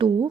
2।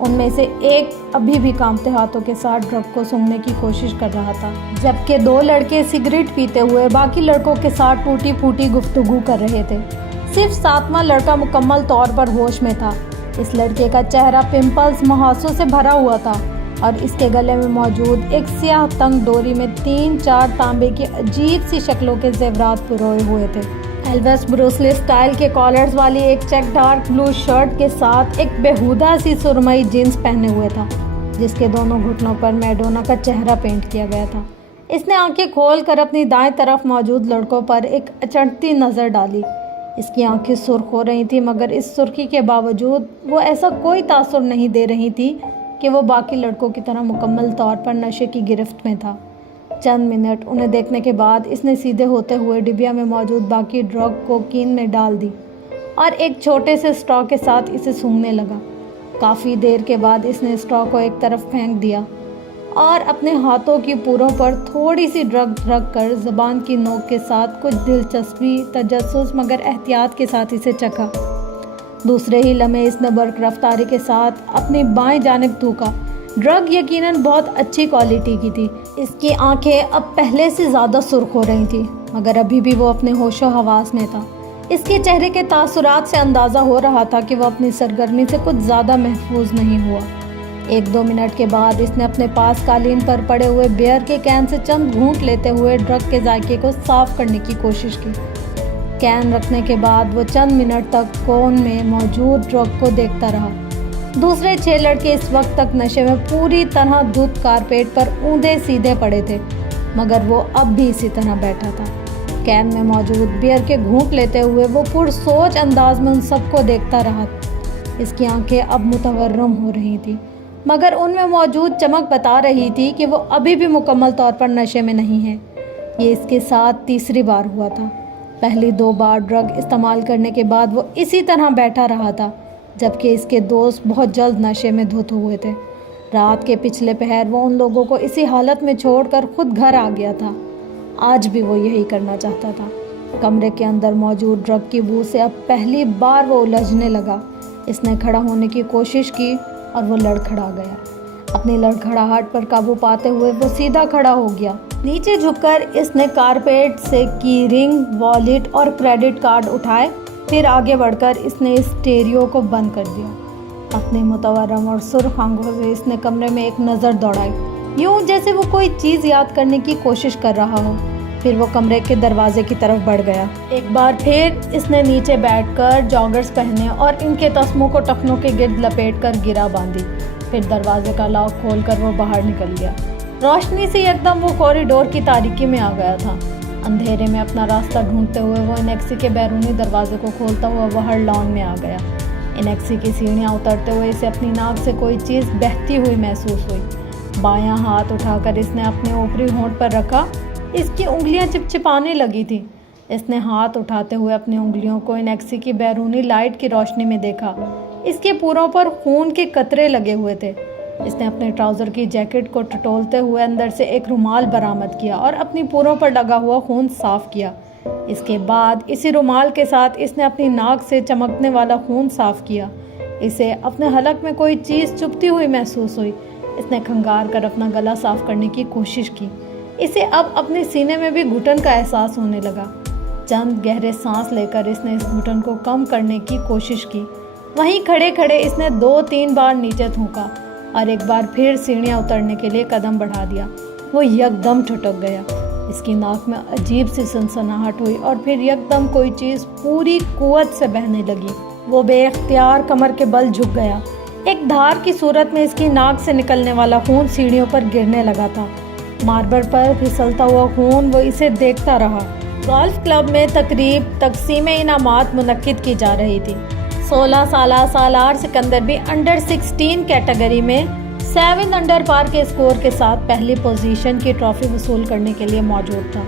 ان میں سے ایک ابھی بھی کانپتے ہاتھوں کے ساتھ ڈرگ کو سونگھنے کی کوشش کر رہا تھا، جبکہ 2 لڑکے سگریٹ پیتے ہوئے باقی لڑکوں کے ساتھ ٹوٹی پھوٹی گفتگو کر رہے تھے۔ صرف 7واں لڑکا مکمل طور پر ہوش میں تھا۔ اس لڑکے کا چہرہ پمپلز مہاسوں سے بھرا ہوا تھا اور اس کے گلے میں موجود ایک سیاہ تنگ ڈوری میں 3-4 تانبے کی عجیب سی شکلوں کے زیورات پروئے ہوئے تھے۔ ایلوس بروسلی اسٹائل کے کالرز والی ایک چیک ڈارک بلو شرٹ کے ساتھ ایک بےہودہ سی سرمئی جینس پہنے ہوئے تھا، جس کے دونوں گھٹنوں پر میڈونا کا چہرہ پینٹ کیا گیا تھا۔ اس نے آنکھیں کھول کر اپنی دائیں طرف موجود لڑکوں پر ایک اچنبھتی نظر ڈالی۔ اس کی آنکھیں سرخ ہو رہی تھیں، مگر اس سرخی کے باوجود وہ ایسا کوئی تاثر نہیں دے رہی تھی کہ وہ باقی لڑکوں کی طرح مکمل طور پر نشے کی گرفت میں تھا۔ چند منٹ انہیں دیکھنے کے بعد اس نے سیدھے ہوتے ہوئے ڈبیا میں موجود باقی ڈرگ کو کین میں ڈال دی اور ایک چھوٹے سے اسٹرا کے ساتھ اسے سونگھنے لگا۔ کافی دیر کے بعد اس نے اسٹرا کو ایک طرف پھینک دیا اور اپنے ہاتھوں کی پوروں پر تھوڑی سی ڈرگ رکھ کر زبان کی نوک کے ساتھ کچھ دلچسپی، تجسس مگر احتیاط کے ساتھ اسے چکھا۔ دوسرے ہی لمحے اس نے برق رفتاری کے ساتھ اپنی بائیں جانب تھوکا۔ ڈرگ یقیناً بہت اچھی کوالٹی کی تھی۔ اس کی آنکھیں اب پہلے سے زیادہ سرخ ہو رہی تھیں، مگر ابھی بھی وہ اپنے ہوش و حواس میں تھا۔ اس کے چہرے کے تاثرات سے اندازہ ہو رہا تھا کہ وہ اپنی سرگرمی سے کچھ زیادہ محفوظ نہیں ہوا۔ 1-2 منٹ کے بعد اس نے اپنے پاس قالین پر پڑے ہوئے بیئر کے کین سے چند گھونٹ لیتے ہوئے ڈرگ کے ذائقے کو صاف کرنے کی کوشش کی۔ کین رکھنے کے بعد وہ چند منٹ تک کون میں موجود ڈرگ کو دیکھتا رہا۔ دوسرے 6 لڑکے اس وقت تک نشے میں پوری طرح دھت کارپیٹ پر اوندھے سیدھے پڑے تھے، مگر وہ اب بھی اسی طرح بیٹھا تھا۔ کین میں موجود بیئر کے گھونٹ لیتے ہوئے وہ پرسوچ انداز میں ان سب کو دیکھتا رہا۔ اس کی آنکھیں اب متورم ہو رہی تھیں، مگر ان میں موجود چمک بتا رہی تھی کہ وہ ابھی بھی مکمل طور پر نشے میں نہیں ہے۔ یہ اس کے ساتھ تیسری بار ہوا تھا۔ پہلی 2 بار ڈرگ استعمال کرنے کے بعد وہ اسی طرح بیٹھا رہا تھا، جبکہ اس کے دوست بہت جلد نشے میں دھت ہوئے تھے۔ رات کے پچھلے پہر وہ ان لوگوں کو اسی حالت میں چھوڑ کر خود گھر آ گیا تھا۔ آج بھی وہ یہی کرنا چاہتا تھا۔ کمرے کے اندر موجود ڈرگ کی بو سے اب پہلی بار وہ الجھنے لگا۔ اس نے کھڑا ہونے کی کوشش کی اور وہ لڑکھڑا گیا۔ اپنی لڑکھڑاہٹ پر قابو پاتے ہوئے وہ سیدھا کھڑا ہو گیا۔ نیچے جھک کر اس نے کارپیٹ سے کی رنگ، والیٹ اور کریڈٹ کارڈ اٹھائے، پھر آگے بڑھ کر اس نے اسٹیریو کو بند کر دیا۔ اپنی متورم اور سرخ آنکھوں سے اس نے کمرے میں ایک نظر دوڑائی، یوں جیسے وہ کوئی چیز یاد کرنے کی کوشش کر رہا ہو۔ پھر وہ کمرے کے دروازے کی طرف بڑھ گیا۔ ایک بار پھر اس نے نیچے بیٹھ کر جاگرز پہنے اور ان کے تسموں کو ٹخنوں کے گرد لپیٹ کر گرا باندھی۔ پھر دروازے کا لاک کھول کر وہ باہر نکل گیا۔ روشنی سے یکدم وہ کوریڈور کی تاریکی میں آ گیا تھا۔ اندھیرے میں اپنا راستہ ڈھونڈتے ہوئے وہ انیکسی کے بیرونی دروازے کو کھولتا ہوا باہر لان میں آ گیا۔ انیکسی کی سیڑھیاں اترتے ہوئے اسے اپنی ناک سے کوئی چیز بہتی ہوئی محسوس ہوئی۔ بایاں ہاتھ اٹھا کر اس نے اپنے اوپری ہونٹ پر رکھا۔ اس کی انگلیاں چپچپانے لگی تھیں۔ اس نے ہاتھ اٹھاتے ہوئے اپنی انگلیوں کو انیکسی کی بیرونی لائٹ کی روشنی میں دیکھا۔ اس کے پوروں پر خون کے قطرے لگے ہوئے تھے۔ اس نے اپنے ٹراؤزر کی جیکٹ کو ٹٹولتے ہوئے اندر سے ایک رومال برآمد کیا اور اپنی پوروں پر لگا ہوا خون صاف کیا۔ اس کے بعد اسی رومال کے ساتھ اس نے اپنی ناک سے چمکنے والا خون صاف کیا۔ اسے اپنے حلق میں کوئی چیز چبھتی ہوئی محسوس ہوئی۔ اس نے کھنگار کر اپنا گلا صاف کرنے کی کوشش کی۔ اسے اب اپنے سینے میں بھی گھٹن کا احساس ہونے لگا۔ چند گہرے سانس لے کر اس نے اس گھٹن کو کم کرنے کی کوشش کی۔ وہیں کھڑے کھڑے اس نے 2-3 بار نیچے تھونکا اور ایک بار پھر سیڑھیاں اترنے کے لیے قدم بڑھا دیا۔ وہ یکدم ٹھٹک گیا۔ اس کی ناک میں عجیب سی سنسناہٹ ہوئی اور پھر یکدم کوئی چیز پوری قوت سے بہنے لگی۔ وہ بے اختیار کمر کے بل جھک گیا۔ ایک دھار کی صورت میں اس کی ناک سے نکلنے والا خون سیڑھیوں پر گرنے لگا تھا۔ ماربل پر پھسلتا ہوا خون وہ اسے دیکھتا رہا۔ گولف کلب میں تقریب تقسیم انعامات منعقد کی جا رہی تھی۔ 16 سالہ سالار سکندر بھی انڈر 16 کیٹیگری میں 7 انڈر پار کے اسکور کے ساتھ پہلی پوزیشن کی ٹرافی وصول کرنے کے لیے موجود تھا۔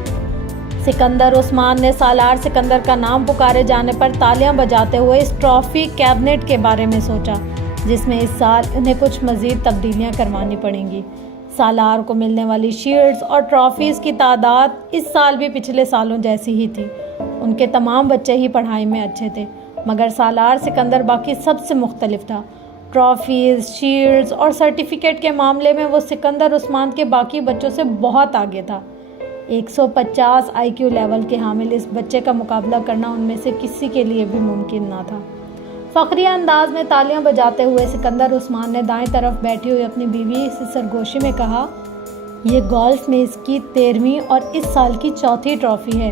سکندر عثمان نے سالار سکندر کا نام پکارے جانے پر تالیاں بجاتے ہوئے اس ٹرافی کیبنٹ کے بارے میں سوچا، جس میں اس سال انہیں کچھ مزید تبدیلیاں کروانی پڑیں گی۔ سالار کو ملنے والی شیلڈز اور ٹرافیز کی تعداد اس سال بھی پچھلے سالوں جیسی ہی تھی۔ ان کے تمام بچے ہی پڑھائی میں اچھے تھے، مگر سالار سکندر باقی سب سے مختلف تھا۔ ٹرافیز، شیلڈز اور سرٹیفکیٹ کے معاملے میں وہ سکندر عثمان کے باقی بچوں سے بہت آگے تھا۔ 150 IQ لیول کے حامل اس بچے کا مقابلہ کرنا ان میں سے کسی کے لیے بھی ممکن نہ تھا۔ فخریہ انداز میں تالیاں بجاتے ہوئے سکندر عثمان نے دائیں طرف بیٹھی ہوئی اپنی بیوی سے سرگوشی میں کہا، یہ گولف میں اس کی 13ویں اور اس سال کی 4تھی ٹرافی ہے۔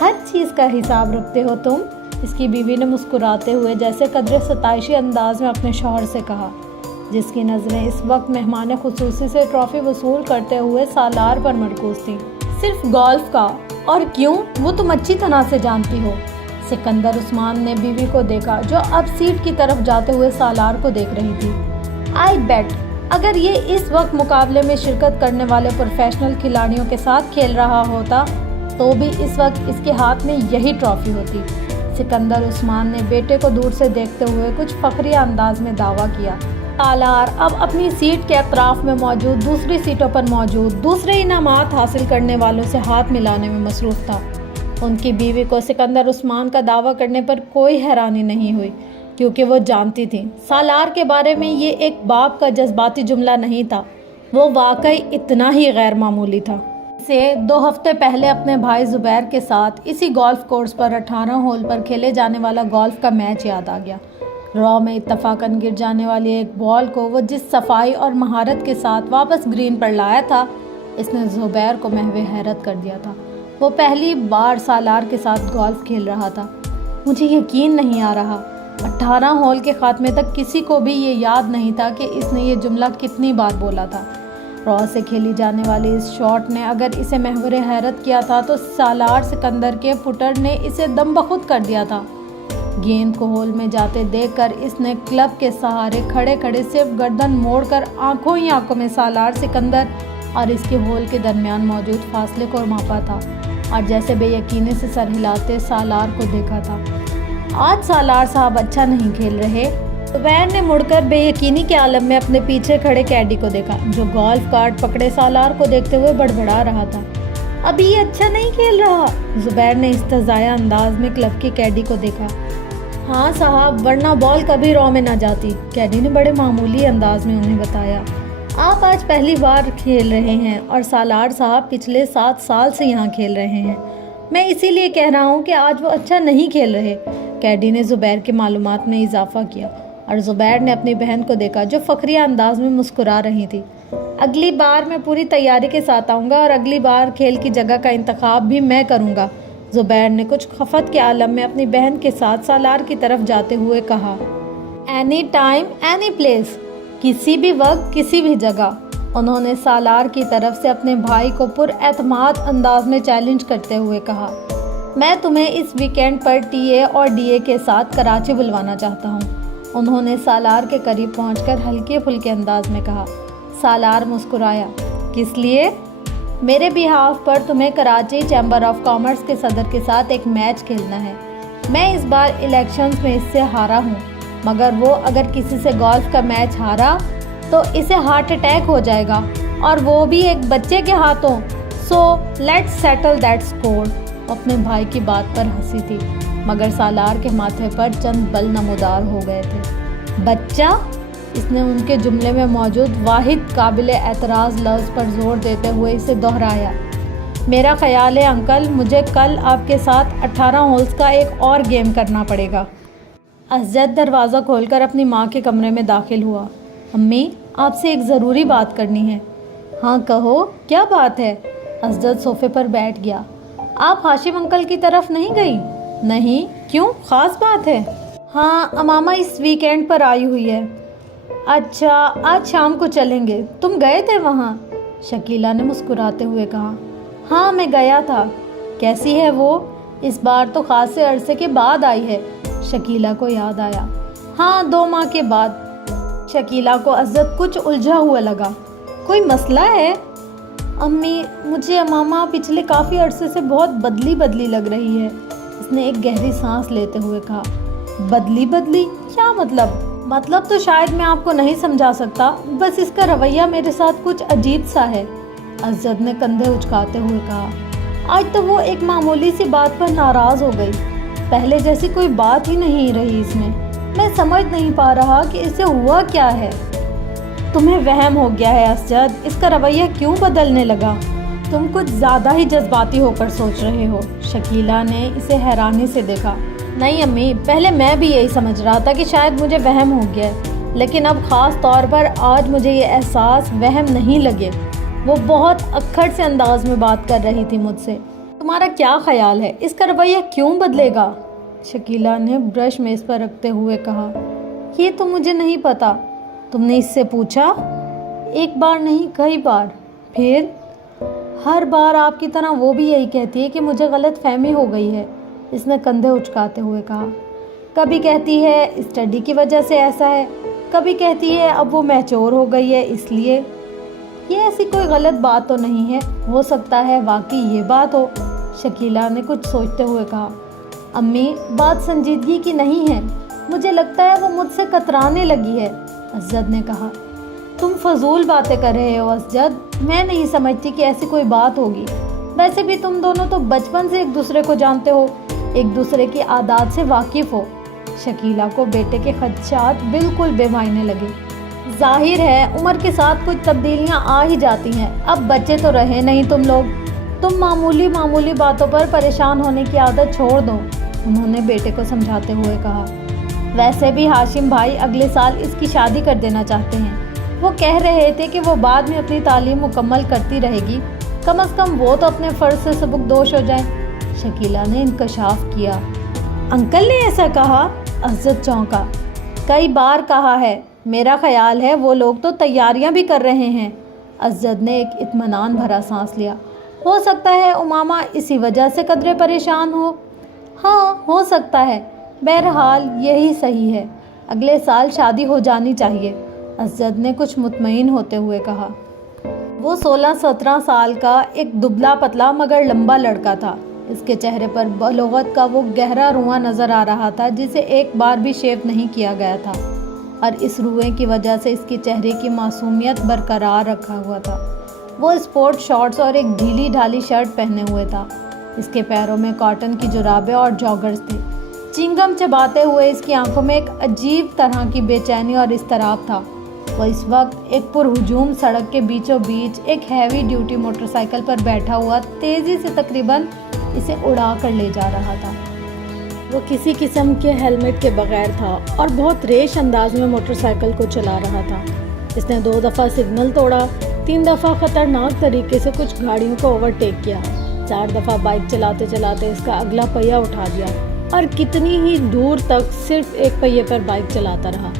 ہر چیز کا حساب رکھتے ہو تم؟ اس کی بیوی نے مسکراتے ہوئے جیسے قدرے ستائشی انداز میں اپنے شوہر سے کہا، جس کی نظریں اس وقت مہمان خصوصی سے ٹرافی وصول کرتے ہوئے سالار پر مرکوز تھیں۔ صرف گولف کا؟ اور کیوں؟ وہ تم اچھی طرح سے جانتی ہو۔ سکندر عثمان نے بیوی کو دیکھا جو اب سیٹ کی طرف جاتے ہوئے سالار کو دیکھ رہی تھی۔ آئی بیٹ اگر یہ اس وقت مقابلے میں شرکت کرنے والے پروفیشنل کھلاڑیوں کے ساتھ کھیل رہا ہوتا تو بھی اس وقت اس کے ہاتھ میں یہی ٹرافی ہوتی۔ سکندر عثمان نے بیٹے کو دور سے دیکھتے ہوئے کچھ فخریہ انداز میں دعویٰ کیا۔ سالار اب اپنی سیٹ کے اطراف میں موجود دوسری سیٹوں پر موجود دوسرے انعامات حاصل کرنے والوں سے ہاتھ ملانے میں مصروف تھا۔ ان کی بیوی کو سکندر عثمان کا دعویٰ کرنے پر کوئی حیرانی نہیں ہوئی، کیونکہ وہ جانتی تھی سالار کے بارے میں یہ ایک باپ کا جذباتی جملہ نہیں تھا، وہ واقعی اتنا ہی غیر معمولی تھا۔ اسے 2 ہفتے پہلے اپنے بھائی زبیر کے ساتھ اسی گولف کورس پر 18 ہول پر کھیلے جانے والا گولف کا میچ یاد آ گیا۔ رو میں اتفاقاً گر جانے والی ایک بال کو وہ جس صفائی اور مہارت کے ساتھ واپس گرین پر لایا تھا، اس نے زبیر کو محو حیرت کر دیا تھا۔ وہ پہلی بار سالار کے ساتھ گولف کھیل رہا تھا۔ مجھے یقین نہیں آ رہا۔ 18 ہول کے خاتمے تک کسی کو بھی یہ یاد نہیں تھا کہ اس نے یہ جملہ کتنی بار بولا تھا۔ رو سے کھیلی جانے والی اس شاٹ نے اگر اسے محور حیرت کیا تھا تو سالار سکندر کے فٹر نے اسے دم بخود کر دیا تھا۔ گیند کو ہول میں جاتے دیکھ کر اس نے کلب کے سہارے کھڑے کھڑے صرف گردن موڑ کر آنکھوں ہی آنکھوں میں سالار سکندر اور اس کے ہول کے درمیان موجود فاصلے کو ماپا تھا اور جیسے بے یقینی سے سر ہلاتے سالار کو دیکھا تھا۔ آج سالار صاحب اچھا نہیں کھیل رہے۔ زبیر نے مڑ کر بے یقینی کے عالم میں اپنے پیچھے کھڑے کیڈی کو دیکھا جو گولف کارٹ پکڑے سالار کو دیکھتے ہوئے بڑبڑا رہا تھا۔ ابھی یہ اچھا نہیں کھیل رہا۔ زبیر نے استہزائیہ انداز میں کلب کے کیڈی کو دیکھا۔ ہاں صاحب، ورنہ بال کبھی رو میں نہ جاتی، کیڈی نے بڑے معمولی انداز میں انہیں بتایا۔ آپ آج پہلی بار کھیل رہے ہیں اور سالار صاحب پچھلے 7 سال سے یہاں کھیل رہے ہیں۔ میں اسی لیے کہہ رہا ہوں کہ آج وہ اچھا نہیں کھیل رہے، کیڈی نے زبیر کی معلومات میں اضافہ کیا اور زبیر نے اپنی بہن کو دیکھا جو فخریہ انداز میں مسکرا رہی تھی۔ اگلی بار میں پوری تیاری کے ساتھ آؤں گا اور اگلی بار کھیل کی جگہ کا انتخاب بھی میں کروں گا، زبیر نے کچھ خفت کے عالم میں اپنی بہن کے ساتھ سالار کی طرف جاتے ہوئے کہا۔ اینی ٹائم اینی پلیس، کسی بھی وقت کسی بھی جگہ، انہوں نے سالار کی طرف سے اپنے بھائی کو پر اعتماد انداز میں چیلنج کرتے ہوئے کہا۔ میں تمہیں اس ویکینڈ پر ٹی اے اور ڈی اے کے ساتھ کراچی بلوانا چاہتا ہوں، انہوں نے سالار کے قریب پہنچ کر ہلکے پھلکے انداز میں کہا۔ سالار مسکرایا۔ کس لیے؟ میرے بیہاف پر تمہیں کراچی چیمبر آف کامرس کے صدر کے ساتھ ایک میچ کھیلنا ہے۔ میں اس بار الیکشنز میں اس سے ہارا ہوں، مگر وہ اگر کسی سے گولف کا میچ ہارا تو اسے ہارٹ اٹیک ہو جائے گا، اور وہ بھی ایک بچے کے ہاتھوں۔ So let's settle that score. اپنے بھائی کی بات پر ہنسی تھی، مگر سالار کے ماتھے پر چند بل نمودار ہو گئے تھے۔ بچہ؟ اس نے ان کے جملے میں موجود واحد قابل اعتراض لفظ پر زور دیتے ہوئے اسے دہرایا۔ میرا خیال ہے انکل، مجھے کل آپ کے ساتھ 18 ہولز کا ایک اور گیم کرنا پڑے گا۔ اسجد دروازہ کھول کر اپنی ماں کے کمرے میں داخل ہوا۔ امی، آپ سے ایک ضروری بات کرنی ہے۔ ہاں کہو، کیا بات ہے؟ اسجد صوفے پر بیٹھ گیا۔ آپ ہاشم انکل کی طرف نہیں گئی؟ نہیں، کیوں؟ خاص بات ہے؟ ہاں، امامہ اس ویکینڈ پر آئی ہوئی ہے۔ اچھا، آج شام کو چلیں گے۔ تم گئے تھے وہاں؟ شکیلہ نے مسکراتے ہوئے کہا۔ ہاں، میں گیا تھا۔ کیسی ہے وہ؟ اس بار تو خاصے عرصے کے بعد آئی ہے، شکیلہ کو یاد آیا۔ ہاں، 2 ماہ کے بعد۔ شکیلہ کو اسجد کچھ الجھا ہوا لگا۔ کوئی مسئلہ ہے؟ امی، مجھے امامہ پچھلے کافی عرصے سے بہت بدلی لگ رہی ہے، اس نے ایک گہری سانس لیتے ہوئے کہا۔ بدلی؟ کیا مطلب؟ مطلب تو شاید میں آپ کو نہیں سمجھا سکتا، بس اس کا رویہ میرے ساتھ کچھ عجیب سا ہے، اسجد نے کندھے اچکاتے ہوئے کہا۔ آج تو وہ ایک معمولی سی بات پر ناراض ہو گئی، پہلے جیسی کوئی بات ہی نہیں رہی اس میں۔ میں سمجھ نہیں پا رہا کہ اسے ہوا کیا ہے۔ تمہیں وہم ہو گیا ہے اسجد، اس کا رویہ کیوں بدلنے لگا؟ تم کچھ زیادہ ہی جذباتی ہو کر سوچ رہے ہو۔ شکیلہ نے اسے حیرانی سے دیکھا۔ نہیں امی، پہلے میں بھی یہی سمجھ رہا تھا کہ شاید مجھے وہم ہو گیا ہے، لیکن اب خاص طور پر آج مجھے یہ احساس وہم نہیں لگے۔ وہ بہت اکھڑ سے انداز میں بات کر رہی تھی مجھ سے۔ تمہارا کیا خیال ہے، اس کا رویہ کیوں بدلے گا؟ شکیلہ نے برش میز پر رکھتے ہوئے کہا۔ یہ تو مجھے نہیں پتا۔ تم نے اس سے پوچھا؟ ایک بار نہیں، کئی بار۔ پھر؟ ہر بار آپ کی طرح وہ بھی یہی کہتی ہے کہ مجھے غلط فہمی ہو گئی ہے، اس نے کندھے اچکاتے ہوئے کہا۔ کبھی کہتی ہے اسٹڈی کی وجہ سے ایسا ہے، کبھی کہتی ہے اب وہ میچور ہو گئی ہے اس لیے۔ یہ ایسی کوئی غلط بات تو نہیں ہے، ہو سکتا ہے واقعی یہ بات ہو، شکیلہ نے کچھ سوچتے ہوئے کہا۔ امی، بات سنجیدگی کی نہیں ہے، مجھے لگتا ہے وہ مجھ سے کترانے لگی ہے، اسجد نے کہا۔ تم فضول باتیں کر رہے ہو اسجد، میں نہیں سمجھتی کہ ایسی کوئی بات ہوگی۔ ویسے بھی تم دونوں تو بچپن سے ایک دوسرے کو جانتے ہو، ایک دوسرے کی عادات سے واقف ہو۔ شکیلہ کو بیٹے کے خدشات بالکل بے معنی لگے۔ ظاہر ہے عمر کے ساتھ کچھ تبدیلیاں آ ہی جاتی ہیں، اب بچے تو رہے نہیں تم لوگ، تم معمولی باتوں پر پریشان ہونے کی عادت چھوڑ دو، انہوں نے بیٹے کو سمجھاتے ہوئے کہا۔ ویسے بھی ہاشم بھائی اگلے سال اس کی شادی کر دینا چاہتے ہیں، وہ کہہ رہے تھے کہ وہ بعد میں اپنی تعلیم مکمل کرتی رہے گی، کم از کم وہ تو اپنے فرض سے سبکدوش ہو جائیں، شکیلہ نے انکشاف کیا۔ انکل نے ایسا کہا؟ اسجد چونکا۔ کئی بار کہا ہے، میرا خیال ہے وہ لوگ تو تیاریاں بھی کر رہے ہیں، اسجد نے ایک اطمینان بھرا سانس لیا۔ ہو سکتا ہے امامہ اسی وجہ سے قدرے پریشان ہو۔ ہاں ہو سکتا ہے، بہرحال یہی صحیح ہے، اگلے سال شادی ہو جانی چاہیے، اسجد نے کچھ مطمئن ہوتے ہوئے کہا۔ وہ 16-17 سال کا ایک دبلا پتلا مگر لمبا لڑکا تھا، اس کے چہرے پر بلوغت کا وہ گہرا رواں نظر آ رہا تھا جسے ایک بار بھی شیو نہیں کیا گیا تھا، اور اس روئے کی وجہ سے اس کی چہرے کی معصومیت برقرار رکھا ہوا تھا۔ وہ اسپورٹ شارٹس اور ایک ڈھیلی ڈھالی شرٹ پہنے ہوئے تھا، اس کے پیروں میں کاٹن کی جرابیں اور جاگرز تھے۔ چنگم چباتے ہوئے اس کی آنکھوں میں ایک عجیب طرح کی بے چینی اور اضطراب تھا۔ وہ اس وقت ایک پرہجوم سڑک کے بیچوں بیچ ایک ہیوی ڈیوٹی موٹر سائیکل پر بیٹھا ہوا تیزی سے تقریباً اسے اڑا کر لے جا رہا تھا۔ وہ کسی قسم کے ہیلمٹ کے بغیر تھا اور بہت ریش انداز میں موٹر سائیکل کو چلا رہا تھا۔ اس نے 2 دفعہ سگنل توڑا، 3 دفعہ خطرناک طریقے سے کچھ گاڑیوں کو اوورٹیک کیا، 4 دفعہ بائک چلاتے چلاتے اس کا اگلا پہیہ اٹھا دیا اور کتنی ہی دور تک صرف ایک پہیے پر بائک چلاتا رہا۔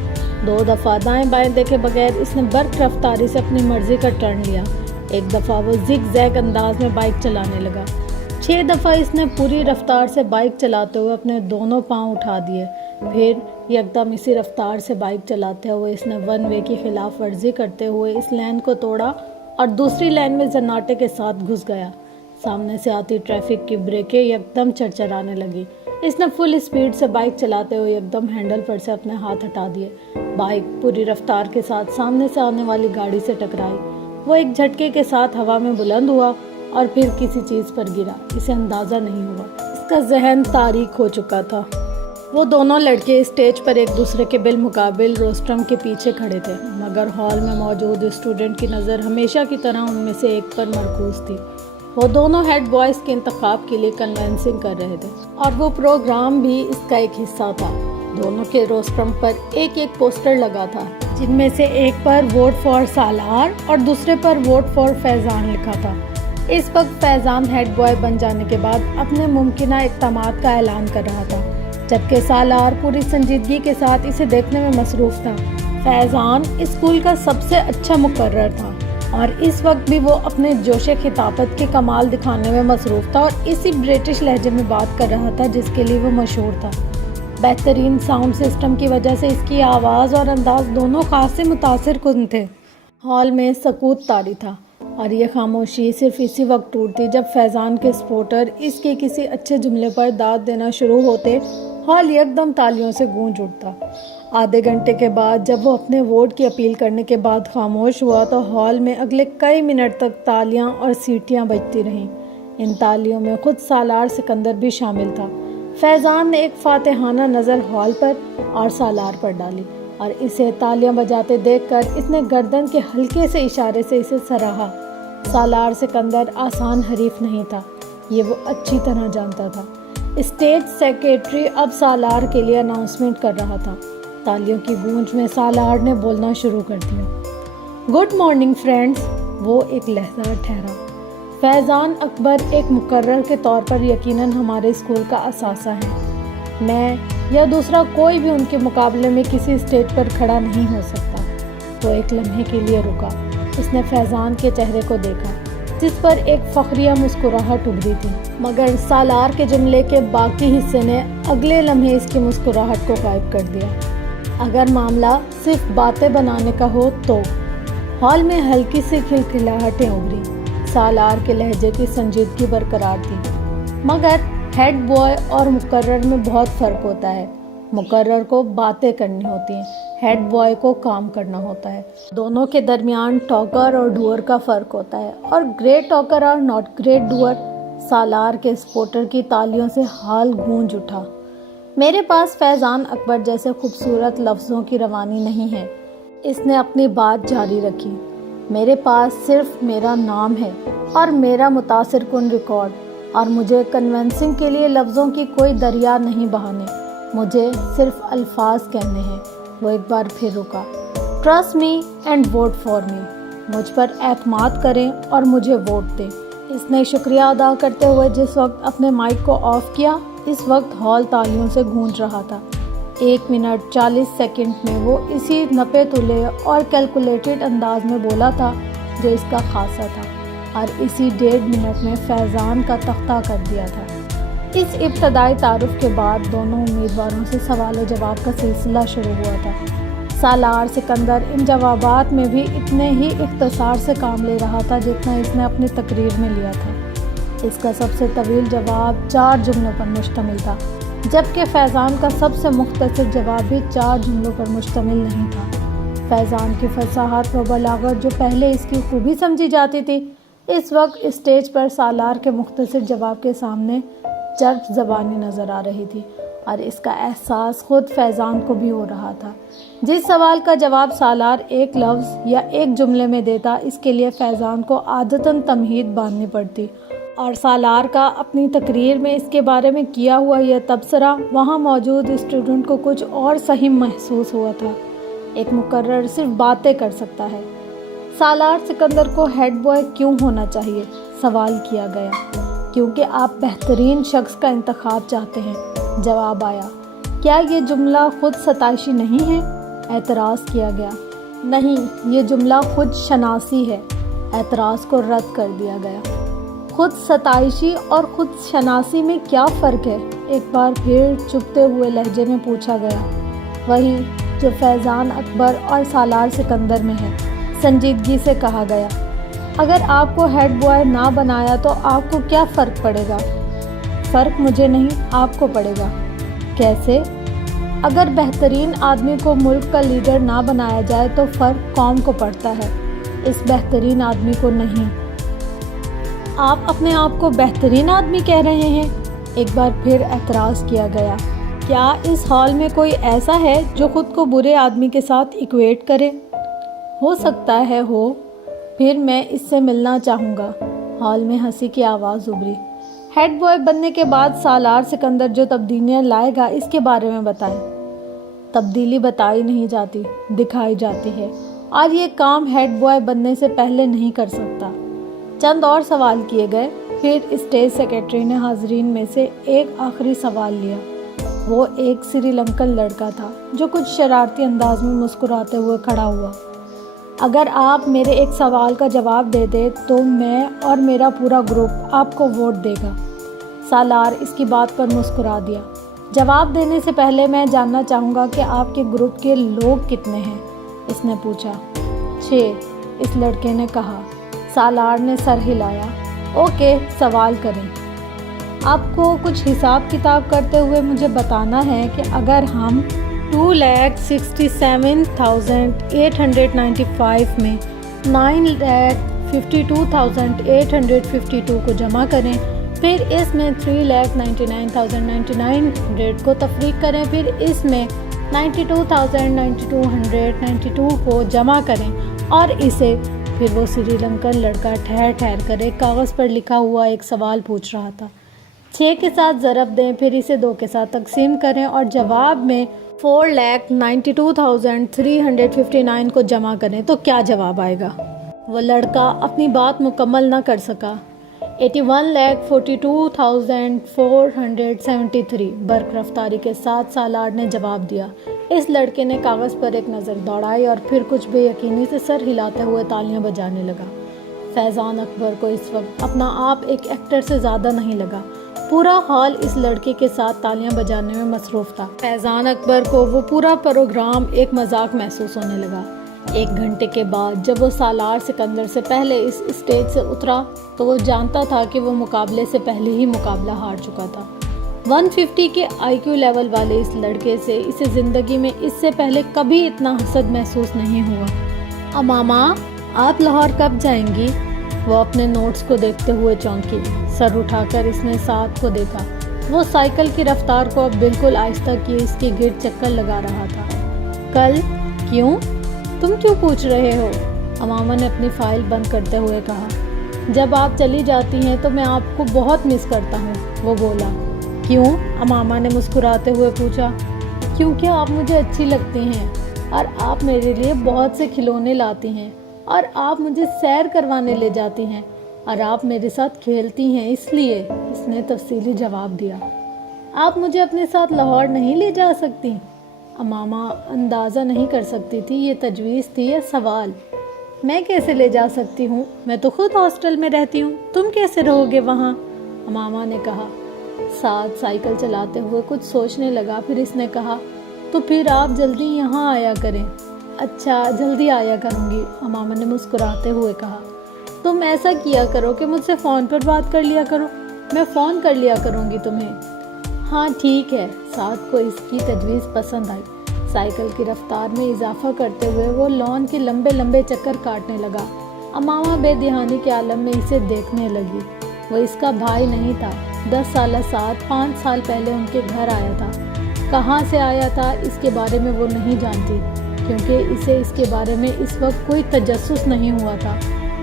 2 دفعہ دائیں بائیں دیکھے بغیر اس نے برق رفتاری سے اپنی مرضی کا ٹرن لیا، 1 دفعہ وہ زگ زیگ انداز میں بائک چلانے لگا، 6 دفعہ اس نے پوری رفتار سے بائک چلاتے ہوئے اپنے دونوں پاؤں اٹھا دیے، پھر یکدم اسی رفتار سے بائک چلاتے ہوئے اس نے 1 وے کی خلاف ورزی کرتے ہوئے اس لین کو توڑا اور دوسری لین میں سناٹے کے ساتھ گھس گیا۔ سامنے سے آتی ٹریفک کی بریکیں یکدم چرچرانے لگی۔ اس نے فل اسپیڈ سے بائک چلاتے ہوئے یکدم ہینڈل پر سے اپنے ہاتھ ہٹا دیے، بائک پوری رفتار کے ساتھ سامنے سے آنے والی گاڑی سے ٹکرائی۔ وہ ایک جھٹکے کے ساتھ ہوا میں بلند ہوا اور پھر کسی چیز پر گرا، اسے اندازہ نہیں ہوا، اس کا ذہن تاریک ہو چکا تھا۔ وہ دونوں لڑکے اسٹیج پر ایک دوسرے کے بالمقابل روسٹرم کے پیچھے کھڑے تھے، مگر ہال میں موجود اسٹوڈنٹ کی نظر ہمیشہ کی طرح ان میں سے ایک پر مرکوز تھی۔ وہ دونوں ہیڈ بوائز کے انتخاب کے لیے کنونسنگ کر رہے تھے اور وہ پروگرام بھی اس کا ایک حصہ تھا۔ دونوں کے روسٹرم پر ایک ایک پوسٹر لگا تھا، جن میں سے ایک پر ووٹ فار سالار اور دوسرے پر ووٹ فار فیضان لکھا تھا۔ اس وقت فیضان ہیڈ بوائے بن جانے کے بعد اپنے ممکنہ اقدامات کا اعلان کر رہا تھا، جبکہ سالار پوری سنجیدگی کے ساتھ اسے دیکھنے میں مصروف تھا۔ فیضان اسکول کا سب سے اچھا مقرر تھا اور اس وقت بھی وہ اپنے جوش خطابت کے کمال دکھانے میں مصروف تھا اور اسی برٹش لہجے میں بات کر رہا تھا جس کے لیے وہ مشہور تھا۔ بہترین ساؤنڈ سسٹم کی وجہ سے اس کی آواز اور انداز دونوں خاصے متاثر کن تھے۔ ہال میں سکوت طاری تھا اور یہ خاموشی صرف اسی وقت ٹوٹتی جب فیضان کے سپورٹر اس کے کسی اچھے جملے پر داد دینا شروع ہوتے، ہال یکدم تالیوں سے گونج اٹھتا۔ آدھے گھنٹے کے بعد جب وہ اپنے ووٹ کی اپیل کرنے کے بعد خاموش ہوا تو ہال میں اگلے کئی منٹ تک تالیاں اور سیٹیاں بجتی رہیں۔ ان تالیوں میں خود سالار سکندر بھی شامل تھا۔ فیضان نے ایک فاتحانہ نظر ہال پر اور سالار پر ڈالی اور اسے تالیاں بجاتے دیکھ کر اس نے گردن کے ہلکے سے اشارے سے اسے سراہا۔ سالار سکندر آسان حریف نہیں تھا، یہ وہ اچھی طرح جانتا تھا۔ اسٹیج سیکریٹری اب سالار کے لیے اناؤنسمنٹ کر رہا تھا۔ تالیوں کی گونج میں سالار نے بولنا شروع کر دیا۔ Good morning friends. وہ ایک لہجہ ٹھہرا۔ فیضان اکبر ایک مقرر کے طور پر یقیناً ہمارے اسکول کا اثاثہ ہے۔ میں یا دوسرا کوئی بھی ان کے مقابلے میں کسی اسٹیج پر کھڑا نہیں ہو سکتا۔ وہ ایک لمحے کے لیے رکا۔ اس نے فیضان کے چہرے کو دیکھا جس پر ایک فخریہ مسکراہٹ ابھری تھی، مگر سالار کے جملے کے باقی حصے نے اگلے لمحے اس کی مسکراہٹ کو غائب کر دیا۔ اگر معاملہ صرف باتیں بنانے کا ہو تو ہال میں ہلکی سی کھلکھلاہٹیں ابھری۔ سالار کے لہجے کی سنجیدگی برقرار تھی، مگر ہیڈ بوائے اور مقرر میں بہت فرق ہوتا ہے۔ مقرر کو باتیں کرنی ہوتی ہیں، ہیڈ بوائے کو کام کرنا ہوتا ہے۔ دونوں کے درمیان ٹاکر اور ڈوئر کا فرق ہوتا ہے، اور گریٹ ٹاکر اور ناٹ گریٹ ڈوئر۔ سالار کے سپورٹر کی تالیوں سے ہال گونج اٹھا۔ میرے پاس فیضان اکبر جیسے خوبصورت لفظوں کی روانی نہیں ہے، اس نے اپنی بات جاری رکھی۔ میرے پاس صرف میرا نام ہے اور میرا متاثر کن ریکارڈ، اور مجھے کنونسنگ کے لیے لفظوں کی کوئی دریا نہیں بہانے، مجھے صرف الفاظ کہنے ہیں۔ وہ ایک بار پھر رکا۔ Trust me and vote for me. مجھ پر اعتماد کریں اور مجھے ووٹ دیں۔ اس نے شکریہ ادا کرتے ہوئے جس وقت اپنے مائک کو آف کیا، اس وقت ہال تالیوں سے گونج رہا تھا۔ 1 منٹ 40 سیکنڈ میں وہ اسی نپے تلے اور کیلکولیٹڈ انداز میں بولا تھا جو اس کا خاصہ تھا، اور اسی 1.5 منٹ میں فیضان کا تختہ کر دیا تھا۔ اس ابتدائی تعارف کے بعد دونوں امیدواروں سے سوال و جواب کا سلسلہ شروع ہوا تھا۔ سالار سکندر ان جوابات میں بھی اتنے ہی اختصار سے کام لے رہا تھا جتنا اس نے اپنی تقریر میں لیا تھا۔ اس کا سب سے طویل جواب 4 جملوں پر مشتمل تھا، جبکہ فیضان کا سب سے مختصر جواب بھی 4 جملوں پر مشتمل نہیں تھا۔ فیضان کی فصاحت و بلاغت جو پہلے اس کی خوبی سمجھی جاتی تھی، اس وقت اسٹیج پر سالار کے مختصر جواب کے سامنے چرب زبانی نظر آ رہی تھی، اور اس کا احساس خود فیضان کو بھی ہو رہا تھا۔ جس سوال کا جواب سالار ایک لفظ یا ایک جملے میں دیتا، اس کے لیے فیضان کو عادتاً تمہید باندھنی پڑتی، اور سالار کا اپنی تقریر میں اس کے بارے میں کیا ہوا یہ تبصرہ وہاں موجود اسٹوڈنٹ کو کچھ اور صحیح محسوس ہوا تھا۔ ایک مقرر صرف باتیں کر سکتا ہے۔ سالار سکندر کو ہیڈ بوائے کیوں ہونا چاہیے؟ سوال کیا گیا۔ کیونکہ آپ بہترین شخص کا انتخاب چاہتے ہیں، جواب آیا۔ کیا یہ جملہ خود ستائشی نہیں ہے؟ اعتراض کیا گیا۔ نہیں، یہ جملہ خود شناسی ہے۔ اعتراض کو رد کر دیا گیا۔ خود ستائشی اور خود شناسی میں کیا فرق ہے؟ ایک بار پھر چپتے ہوئے لہجے میں پوچھا گیا۔ وہی جو فیضان اکبر اور سالار سکندر میں ہے، سنجیدگی سے کہا گیا۔ اگر آپ کو ہیڈ بوائے نہ بنایا تو آپ کو کیا فرق پڑے گا؟ فرق مجھے نہیں، آپ کو پڑے گا۔ کیسے؟ اگر بہترین آدمی کو ملک کا لیڈر نہ بنایا جائے تو فرق قوم کو پڑتا ہے، اس بہترین آدمی کو نہیں۔ آپ اپنے آپ کو بہترین آدمی کہہ رہے ہیں؟ ایک بار پھر اعتراض کیا گیا۔ کیا اس ہال میں کوئی ایسا ہے جو خود کو برے آدمی کے ساتھ ایکویٹ کرے؟ ہو سکتا ہے ہو، پھر میں اس سے ملنا چاہوں گا۔ ہال میں ہنسی کی آواز ابھری۔ ہیڈ بوائے بننے کے بعد سالار سکندر جو تبدیلیاں لائے گا، اس کے بارے میں بتائیں۔ تبدیلی بتائی نہیں جاتی، دکھائی جاتی ہے، اور یہ کام ہیڈ بوائے بننے سے پہلے نہیں کر سکتا۔ چند اور سوال کیے گئے، پھر اسٹیج سیکریٹری نے حاضرین میں سے ایک آخری سوال لیا۔ وہ ایک سری لنکن لڑکا تھا جو کچھ شرارتی انداز میں مسکراتے ہوئے کھڑا ہوا۔ اگر آپ میرے ایک سوال کا جواب دے دیں تو میں اور میرا پورا گروپ آپ کو ووٹ دے گا۔ سالار اس کی بات پر مسکرا دیا۔ جواب دینے سے پہلے میں جاننا چاہوں گا کہ آپ کے گروپ کے لوگ کتنے ہیں؟ اس نے پوچھا۔ 6، اس لڑکے نے کہا۔ سالار نے سر ہلایا۔ اوکے، سوال کریں۔ آپ کو کچھ حساب کتاب کرتے ہوئے مجھے بتانا ہے کہ اگر ہم 2,67,895 میں 9,52,852 کو جمع کریں پھر اس میں 3,99,999 کو تفریق کریں، پھر اس میں 92,9292 کو جمع کریں اور اسے پھر وہ سری لنکن لڑکا ٹھہر کر ایک کاغذ پر لکھا ہوا ایک سوال پوچھ رہا تھا۔ 6 کے ساتھ ضرب دیں، پھر اسے 2 کے ساتھ تقسیم کریں اور جواب میں 4,92,359 کو جمع کریں تو کیا جواب آئے گا؟ وہ لڑکا اپنی بات مکمل نہ کر سکا۔ 81,42,473 برق رفتاری کے ساتھ سالار نے جواب دیا۔ اس لڑکے نے کاغذ پر ایک نظر دوڑائی اور پھر کچھ بے یقینی سے سر ہلاتے ہوئے تالیاں بجانے لگا۔ فیضان اکبر کو اس وقت اپنا آپ ایک ایکٹر سے زیادہ نہیں لگا۔ پورا ہال اس لڑکے کے ساتھ تالیاں بجانے میں مصروف تھا۔ فیضان اکبر کو وہ پورا پروگرام ایک مذاق محسوس ہونے لگا۔ 1 گھنٹے کے بعد جب وہ سالار سکندر سے پہلے اس اسٹیج سے اترا تو وہ جانتا تھا کہ وہ مقابلے سے پہلے ہی مقابلہ ہار چکا تھا۔ 150 کے IQ لیول والے اس لڑکے سے اسے زندگی میں اس سے پہلے کبھی اتنا حسد محسوس نہیں ہوا۔ امامہ آپ لاہور کب جائیں گی؟ وہ اپنے نوٹس کو دیکھتے ہوئے چونکی۔ سر اٹھا کر اس نے سعد کو دیکھا۔ وہ سائیکل کی رفتار کو اب بالکل آہستہ کیے اس کے گرد چکر لگا رہا تھا۔ کل؟ کیوں؟ تم کیوں پوچھ رہے ہو؟ امامہ نے اپنی فائل بند کرتے ہوئے کہا۔ جب آپ چلی جاتی ہیں تو میں آپ کو بہت مس کرتا ہوں، وہ بولا۔ کیوں؟ امامہ نے مسکراتے ہوئے پوچھا۔ کیونکہ آپ مجھے اچھی لگتی ہیں اور آپ میرے لیے بہت سے کھلونے لاتی ہیں اور آپ مجھے سیر کروانے لے جاتی ہیں اور آپ میرے ساتھ کھیلتی ہیں، اس لیے اس نے تفصیلی جواب دیا۔ آپ مجھے اپنے ساتھ لاہور نہیں لے جا سکتی؟ امامہ اندازہ نہیں کر سکتی تھی یہ تجویز تھی یا سوال۔ میں کیسے لے جا سکتی ہوں؟ میں تو خود ہاسٹل میں رہتی ہوں، تم کیسے رہو گے وہاں؟ امامہ نے کہا۔ سعد سائیکل چلاتے ہوئے کچھ سوچنے لگا، پھر اس نے کہا تو پھر آپ جلدی یہاں آیا کریں۔ اچھا جلدی آیا کروں گی، امامہ نے مسکراتے ہوئے کہا۔ تم ایسا کیا کرو کہ مجھ سے فون پر بات کر لیا کرو، میں فون کر لیا کروں گی تمہیں۔ ہاں ٹھیک ہے۔ سعد کو اس کی تجویز پسند آئی۔ سائیکل کی رفتار میں اضافہ کرتے ہوئے وہ لان کے لمبے لمبے چکر کاٹنے لگا۔ امامہ بے دہانی کے عالم میں اسے دیکھنے لگی۔ وہ اس کا بھائی نہیں تھا۔ 10 سالہ سعد 5 سال پہلے ان کے گھر آیا تھا۔ کہاں سے آیا تھا اس کے بارے میں وہ نہیں جانتی، کیونکہ اسے اس کے بارے میں اس وقت کوئی تجسس نہیں ہوا تھا،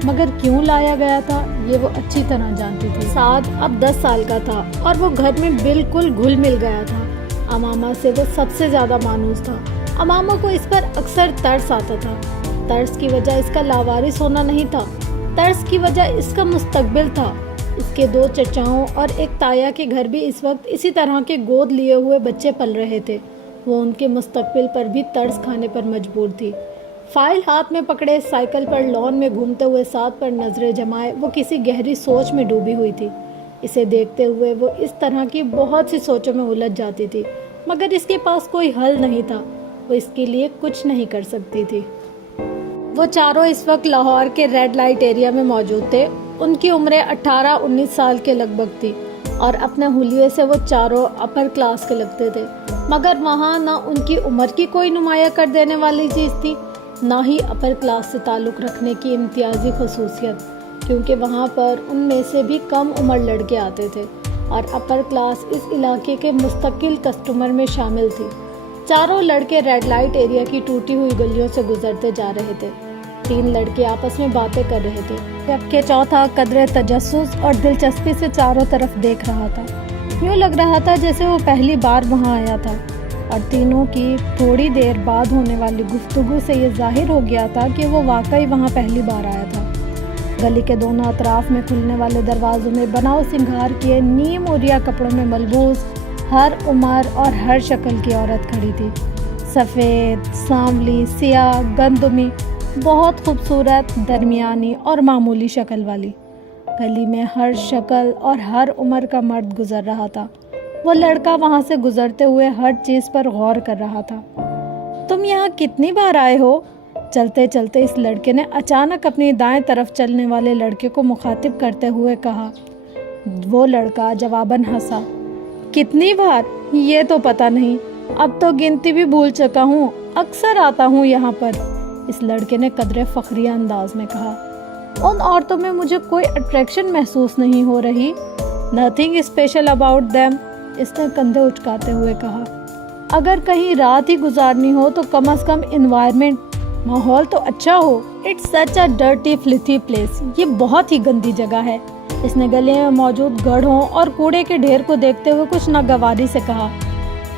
مگر کیوں لایا گیا تھا یہ وہ اچھی طرح جانتی تھی۔ سعد اب 10 سال کا تھا اور وہ گھر میں بالکل گھل مل گیا تھا۔ امامہ سے وہ سب سے زیادہ مانوس تھا۔ امامہ کو اس پر اکثر ترس آتا تھا۔ ترس کی وجہ اس کا لاوارث ہونا نہیں تھا، ترس کی وجہ اس کا مستقبل تھا۔ اس کے 2 چچاؤں اور ایک تایا کے گھر بھی اس وقت اسی طرح کے گود لیے ہوئے بچے پل رہے تھے۔ وہ ان کے مستقبل پر بھی ترس کھانے پر مجبور تھی۔ فائل ہاتھ میں پکڑے سائیکل پر لان میں گھومتے ہوئے سعد پر نظریں جمائے وہ کسی گہری سوچ میں ڈوبی ہوئی تھی۔ اسے دیکھتے ہوئے وہ اس طرح کی بہت سی سوچوں میں الجھ جاتی تھی، مگر اس کے پاس کوئی حل نہیں تھا۔ وہ اس کے لیے کچھ نہیں کر سکتی تھی۔ وہ چاروں اس وقت لاہور کے ریڈ لائٹ ایریا میں موجود تھے۔ ان کی عمریں 18-19 سال کے لگ بھگ تھی اور اپنے حلیے سے وہ چاروں اپر کلاس کے لگتے تھے، مگر وہاں نہ ان کی عمر کی کوئی نمایاں کر دینے والی چیز تھی، نہ ہی اپر کلاس سے تعلق رکھنے کی امتیازی خصوصیت، کیونکہ وہاں پر ان میں سے بھی کم عمر لڑکے آتے تھے اور اپر کلاس اس علاقے کے مستقل کسٹمر میں شامل تھی۔ چاروں لڑکے ریڈ لائٹ ایریا کی ٹوٹی ہوئی گلیوں سے گزرتے جا رہے تھے۔ 3 لڑکے آپس میں باتیں کر رہے تھے، جبکہ چوتھا قدرے تجسس اور دلچسپی سے چاروں طرف دیکھ رہا تھا۔ یوں لگ رہا تھا جیسے وہ پہلی بار وہاں آیا تھا، اور تینوں کی تھوڑی دیر بعد ہونے والی گفتگو سے یہ ظاہر ہو گیا تھا کہ وہ واقعی وہاں پہلی بار آیا تھا۔ گلی کے دونوں اطراف میں کھلنے والے دروازوں میں بناؤ سنگھار کیے نیم اوریا کپڑوں میں ملبوس ہر عمر اور ہر شکل کی عورت کھڑی تھی۔ سفید، سانولی، سیاہ، گندمی، بہت خوبصورت، درمیانی اور معمولی شکل والی۔ گلی میں ہر شکل اور ہر عمر کا مرد گزر رہا تھا۔ وہ لڑکا وہاں سے گزرتے ہوئے ہر چیز پر غور کر رہا تھا۔ تم یہاں کتنی بار آئے ہو؟ چلتے چلتے اس لڑکے نے اچانک اپنی دائیں طرف چلنے والے لڑکے کو مخاطب کرتے ہوئے کہا۔ وہ لڑکا جواباً ہنسا۔ کتنی بار؟ یہ تو پتہ نہیں، اب تو گنتی بھی بھول چکا ہوں، اکثر آتا ہوں یہاں پر، اس لڑکے نے قدرے فخریہ انداز میں کہا۔ ان عورتوں میں مجھے کوئی اٹریکشن محسوس نہیں ہو رہی۔ نتھنگ اسپیشل اباؤٹ دیم، اس نے کندھے اچکاتے ہوئے کہا۔ اگر کہیں رات ہی گزارنی ہو تو کم از کم انوائرمنٹ، ماحول تو اچھا ہو۔ It's such a dirty filthy place, یہ بہت ہی گندی جگہ ہے۔ اس نے گلی میں موجود گڑھوں اور کوڑے کے ڈھیر کو دیکھتے ہوئے کچھ ناگواری سے کہا۔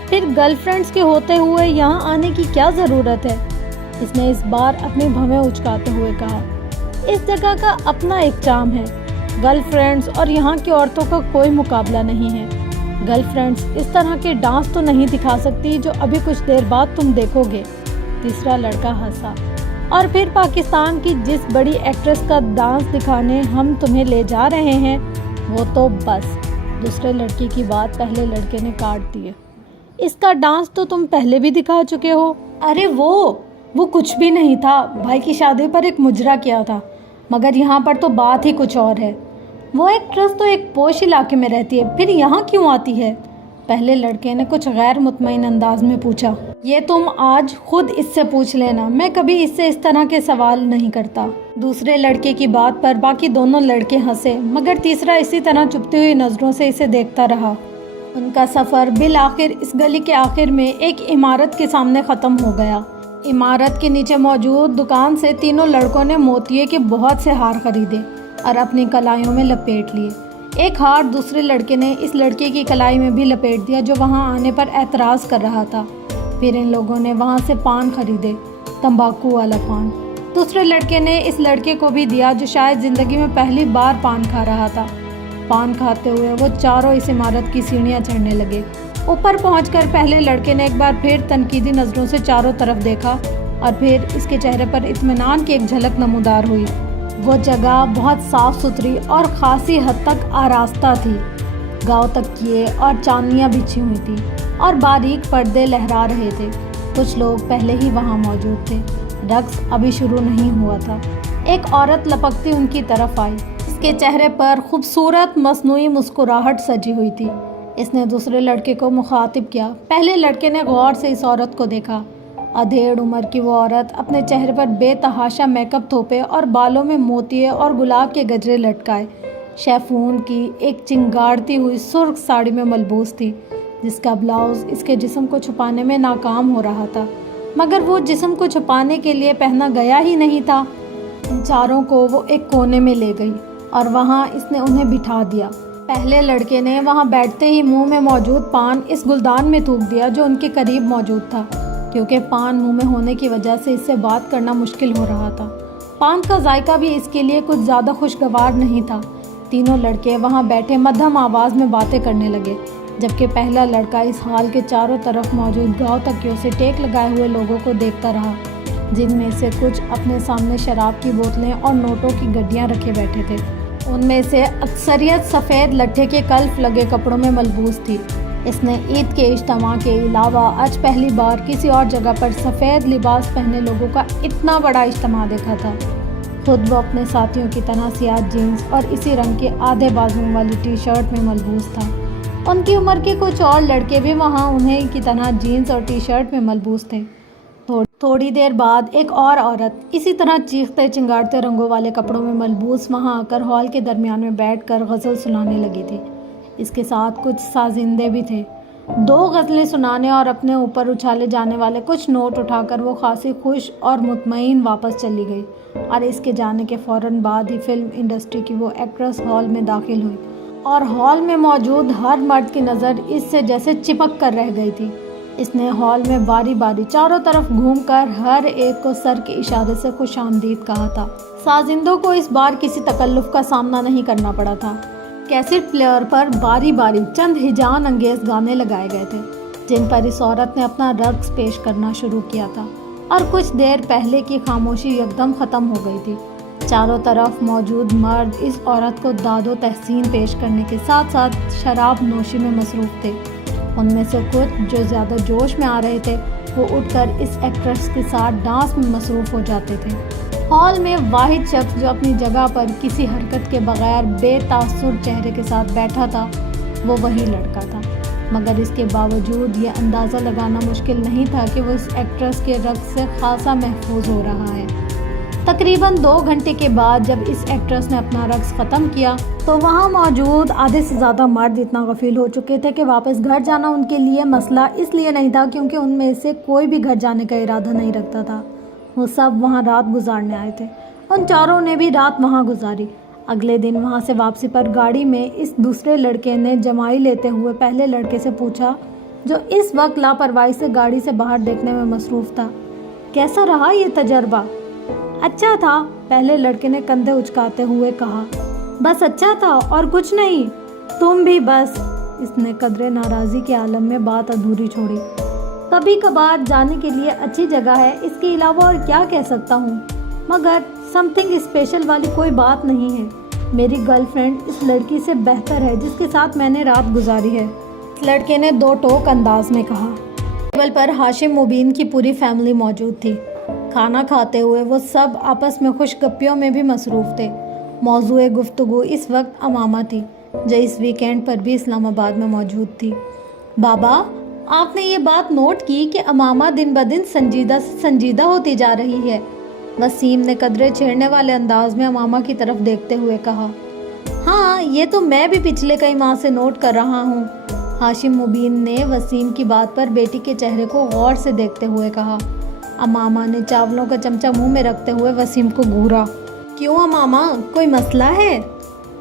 پھر گرل فرینڈز کے ہوتے ہوئے یہاں آنے کی کیا ضرورت ہے؟ اس نے اس بار اپنی بھویں اچکاتے ہوئے کہا۔ اس جگہ کا اپنا ایک چارم ہے، گرل فرینڈز اور یہاں کی عورتوں کا کوئی مقابلہ نہیں ہے۔ گرل فرینڈز اس طرح کے ڈانس تو نہیں دکھا سکتی جو ابھی کچھ دیر بعد تم دیکھو گے۔ تیسرا لڑکا ہنسا۔ اور پھر پاکستان کی جس بڑی ایکٹریس کا ڈانس دکھانے ہم تمہیں لے جا رہے ہیں وہ تو بس۔ دوسرے لڑکی کی بات پہلے لڑکے نے کاٹ دی۔ اس کا ڈانس تو تم پہلے بھی دکھا چکے ہو۔ ارے وہ کچھ بھی نہیں تھا، بھائی کی شادی پر ایک مجرا کیا تھا، مگر یہاں پر تو بات ہی کچھ اور ہے۔ وہ ایکٹریس تو ایک پوش علاقے میں رہتی ہے، پھر یہاں کیوں آتی ہے؟ پہلے لڑکے نے کچھ غیر مطمئن انداز میں پوچھا۔ یہ تم آج خود اس سے پوچھ لینا، میں کبھی اس سے اس طرح کے سوال نہیں کرتا۔ دوسرے لڑکے کی بات پر باقی دونوں لڑکے ہنسے، مگر تیسرا اسی طرح چپتی ہوئی نظروں سے اسے دیکھتا رہا۔ ان کا سفر بالآخر اس گلی کے آخر میں ایک عمارت کے سامنے ختم ہو گیا۔ عمارت کے نیچے موجود دکان سے تینوں لڑکوں نے موتیے کے بہت سے ہار خریدے اور اپنی کلائیوں میں لپیٹ لیے۔ ایک ہار دوسرے لڑکے نے اس لڑکے کی کلائی میں بھی لپیٹ دیا جو وہاں آنے پر اعتراض کر رہا تھا۔ پھر ان لوگوں نے وہاں سے پان خریدے، تمباکو والا پان۔ دوسرے لڑکے نے اس لڑکے کو بھی دیا جو شاید زندگی میں پہلی بار پان کھا رہا تھا۔ پان کھاتے ہوئے وہ چاروں اس عمارت کی سیڑھیاں چڑھنے لگے۔ اوپر پہنچ کر پہلے لڑکے نے ایک بار پھر تنقیدی نظروں سے چاروں طرف دیکھا اور پھر اس کے چہرے پر اطمینان کی ایک جھلک نمودار ہوئی۔ وہ جگہ بہت صاف ستھری اور خاصی حد تک آراستہ تھی۔ گاؤں تکیے اور چاندنیاں بچھی ہوئی تھی اور باریک پردے لہرا رہے تھے۔ کچھ لوگ پہلے ہی وہاں موجود تھے، رقص ابھی شروع نہیں ہوا تھا۔ ایک عورت لپکتی ان کی طرف آئی، اس کے چہرے پر خوبصورت مصنوعی مسکراہٹ سجی ہوئی تھی۔ اس نے دوسرے لڑکے کو مخاطب کیا۔ پہلے لڑکے نے غور سے اس عورت کو دیکھا۔ ادھیڑ عمر کی وہ عورت اپنے چہرے پر بے تحاشا میک اپ تھوپے اور بالوں میں موتیے اور گلاب کے گجرے لٹکائے، شیفون کی ایک چنگاڑتی ہوئی سرخ ساڑی میں ملبوس تھی جس کا بلاؤز اس کے جسم کو چھپانے میں ناکام ہو رہا تھا، مگر وہ جسم کو چھپانے کے لیے پہنا گیا ہی نہیں تھا۔ ان چاروں کو وہ ایک کونے میں لے گئی اور وہاں اس نے انہیں بٹھا دیا۔ پہلے لڑکے نے وہاں بیٹھتے ہی منہ میں موجود پان اس گلدان میں تھوک دیا جو ان کے قریب موجود تھا، کیونکہ پان منہ میں ہونے کی وجہ سے اس سے بات کرنا مشکل ہو رہا تھا۔ پان کا ذائقہ بھی اس کے لیے کچھ زیادہ خوشگوار نہیں تھا۔ تینوں لڑکے وہاں بیٹھے مدھم آواز میں باتیں کرنے لگے، جبکہ پہلا لڑکا اس ہال کے چاروں طرف موجود گاؤں تکیوں سے ٹیک لگائے ہوئے لوگوں کو دیکھتا رہا، جن میں سے کچھ اپنے سامنے شراب کی بوتلیں اور نوٹوں کی گڈیاں رکھے بیٹھے تھے۔ ان میں سے اکثریت سفید لٹھے کے کلف لگے کپڑوں میں ملبوس تھی۔ اس نے عید کے اجتماع کے علاوہ آج پہلی بار کسی اور جگہ پر سفید لباس پہنے لوگوں کا اتنا بڑا اجتماع دیکھا تھا۔ خود وہ اپنے ساتھیوں کی طرح سیاہ جینز اور اسی رنگ کے آدھے بازوؤں والی ٹی شرٹ میں ملبوس تھا۔ ان کی عمر کے کچھ اور لڑکے بھی وہاں انہیں کی طرح جینز اور ٹی شرٹ میں ملبوس تھے۔ تھوڑی دیر بعد ایک اور عورت اسی طرح چیختے چنگاڑتے رنگوں والے کپڑوں میں ملبوس وہاں آ کر ہال کے درمیان میں بیٹھ کر غزل سنانے لگی تھی۔ اس کے ساتھ کچھ سازندے بھی تھے۔ 2 غزلیں سنانے اور اپنے اوپر اچھالے جانے والے کچھ نوٹ اٹھا کر وہ خاصی خوش اور مطمئن واپس چلی گئی، اور اس کے جانے کے فوراً بعد ہی فلم انڈسٹری کی وہ ایکٹریس ہال میں داخل ہوئی، اور ہال میں موجود ہر مرد کی نظر اس سے جیسے چپک کر رہ گئی تھی۔ اس نے ہال میں باری باری چاروں طرف گھوم کر ہر ایک کو سر کے اشارے سے خوش آمدید کہا تھا۔ سازندوں کو اس بار کسی تکلف کا سامنا نہیں کرنا پڑا تھا۔ کیسٹ پلیئر پر باری باری چند ہیجان انگیز گانے لگائے گئے تھے جن پر اس عورت نے اپنا رقص پیش کرنا شروع کیا تھا، اور کچھ دیر پہلے کی خاموشی یکدم ختم ہو گئی تھی۔ چاروں طرف موجود مرد اس عورت کو داد و تحسین پیش کرنے کے ساتھ ساتھ شراب نوشی میں مصروف تھے۔ ان میں سے کچھ جو زیادہ جوش میں آ رہے تھے وہ اٹھ کر اس ایکٹریس کے ساتھ ڈانس میں مصروف ہو جاتے تھے۔ ہال میں واحد شخص جو اپنی جگہ پر کسی حرکت کے بغیر بے تاثر چہرے کے ساتھ بیٹھا تھا وہ وہی لڑکا تھا، مگر اس کے باوجود یہ اندازہ لگانا مشکل نہیں تھا کہ وہ اس ایکٹریس کے رقص سے خاصا محفوظ ہو رہا ہے۔ تقریباً 2 گھنٹے کے بعد جب اس ایکٹریس نے اپنا رقص ختم کیا تو وہاں موجود آدھے سے زیادہ مرد اتنا غفیل ہو چکے تھے کہ واپس گھر جانا ان کے لیے مسئلہ اس لیے نہیں تھا کیونکہ ان میں سے کوئی بھی گھر جانے کا ارادہ نہیں رکھتا تھا۔ وہ سب وہاں رات گزارنے آئے تھے۔ ان چاروں نے بھی رات وہاں گزاری۔ اگلے دن وہاں سے واپسی پر گاڑی میں اس دوسرے لڑکے نے جمائی لیتے ہوئے پہلے لڑکے سے پوچھا جو اس وقت لاپرواہی سے گاڑی سے باہر دیکھنے میں مصروف تھا، کیسا رہا یہ تجربہ؟ اچھا تھا، پہلے لڑکے نے کندھے اچکاتے ہوئے کہا۔ بس اچھا تھا اور کچھ نہیں؟ تم بھی بس۔ اس نے قدرے ناراضی کے عالم میں بات ادھوری چھوڑی۔ کبھی کبھار جانے کے لیے اچھی جگہ ہے، اس کے علاوہ اور کیا کہہ سکتا ہوں، مگر سم تھنگ اسپیشل والی کوئی بات نہیں ہے۔ میری گرل فرینڈ اس لڑکی سے بہتر ہے جس کے ساتھ میں نے رات گزاری ہے، اس لڑکے نے دو ٹوک انداز میں کہا۔ ٹیبل پر ہاشم مبین کی پوری فیملی موجود تھی۔ کھانا کھاتے ہوئے وہ سب آپس میں خوش گپیوں میں بھی مصروف تھے۔ موضوع گفتگو اس وقت امامہ تھی جو اس ویکینڈ پر بھی اسلام آباد میں موجود تھی۔ بابا، آپ نے یہ بات نوٹ کی کہ امامہ دن بدن سنجیدہ سے سنجیدہ ہوتی جا رہی ہے؟ وسیم نے قدرے چھیڑنے والے انداز میں امامہ کی طرف دیکھتے ہوئے کہا۔ ہاں، یہ تو میں بھی پچھلے کئی ماہ سے نوٹ کر رہا ہوں۔ ہاشم مبین نے وسیم کی بات پر بیٹی کے چہرے کو غور سے دیکھتے ہوئے کہا۔ امامہ نے چاولوں کا چمچہ منہ میں رکھتے ہوئے وسیم کو گھورا۔ کیوں امامہ، کوئی مسئلہ ہے؟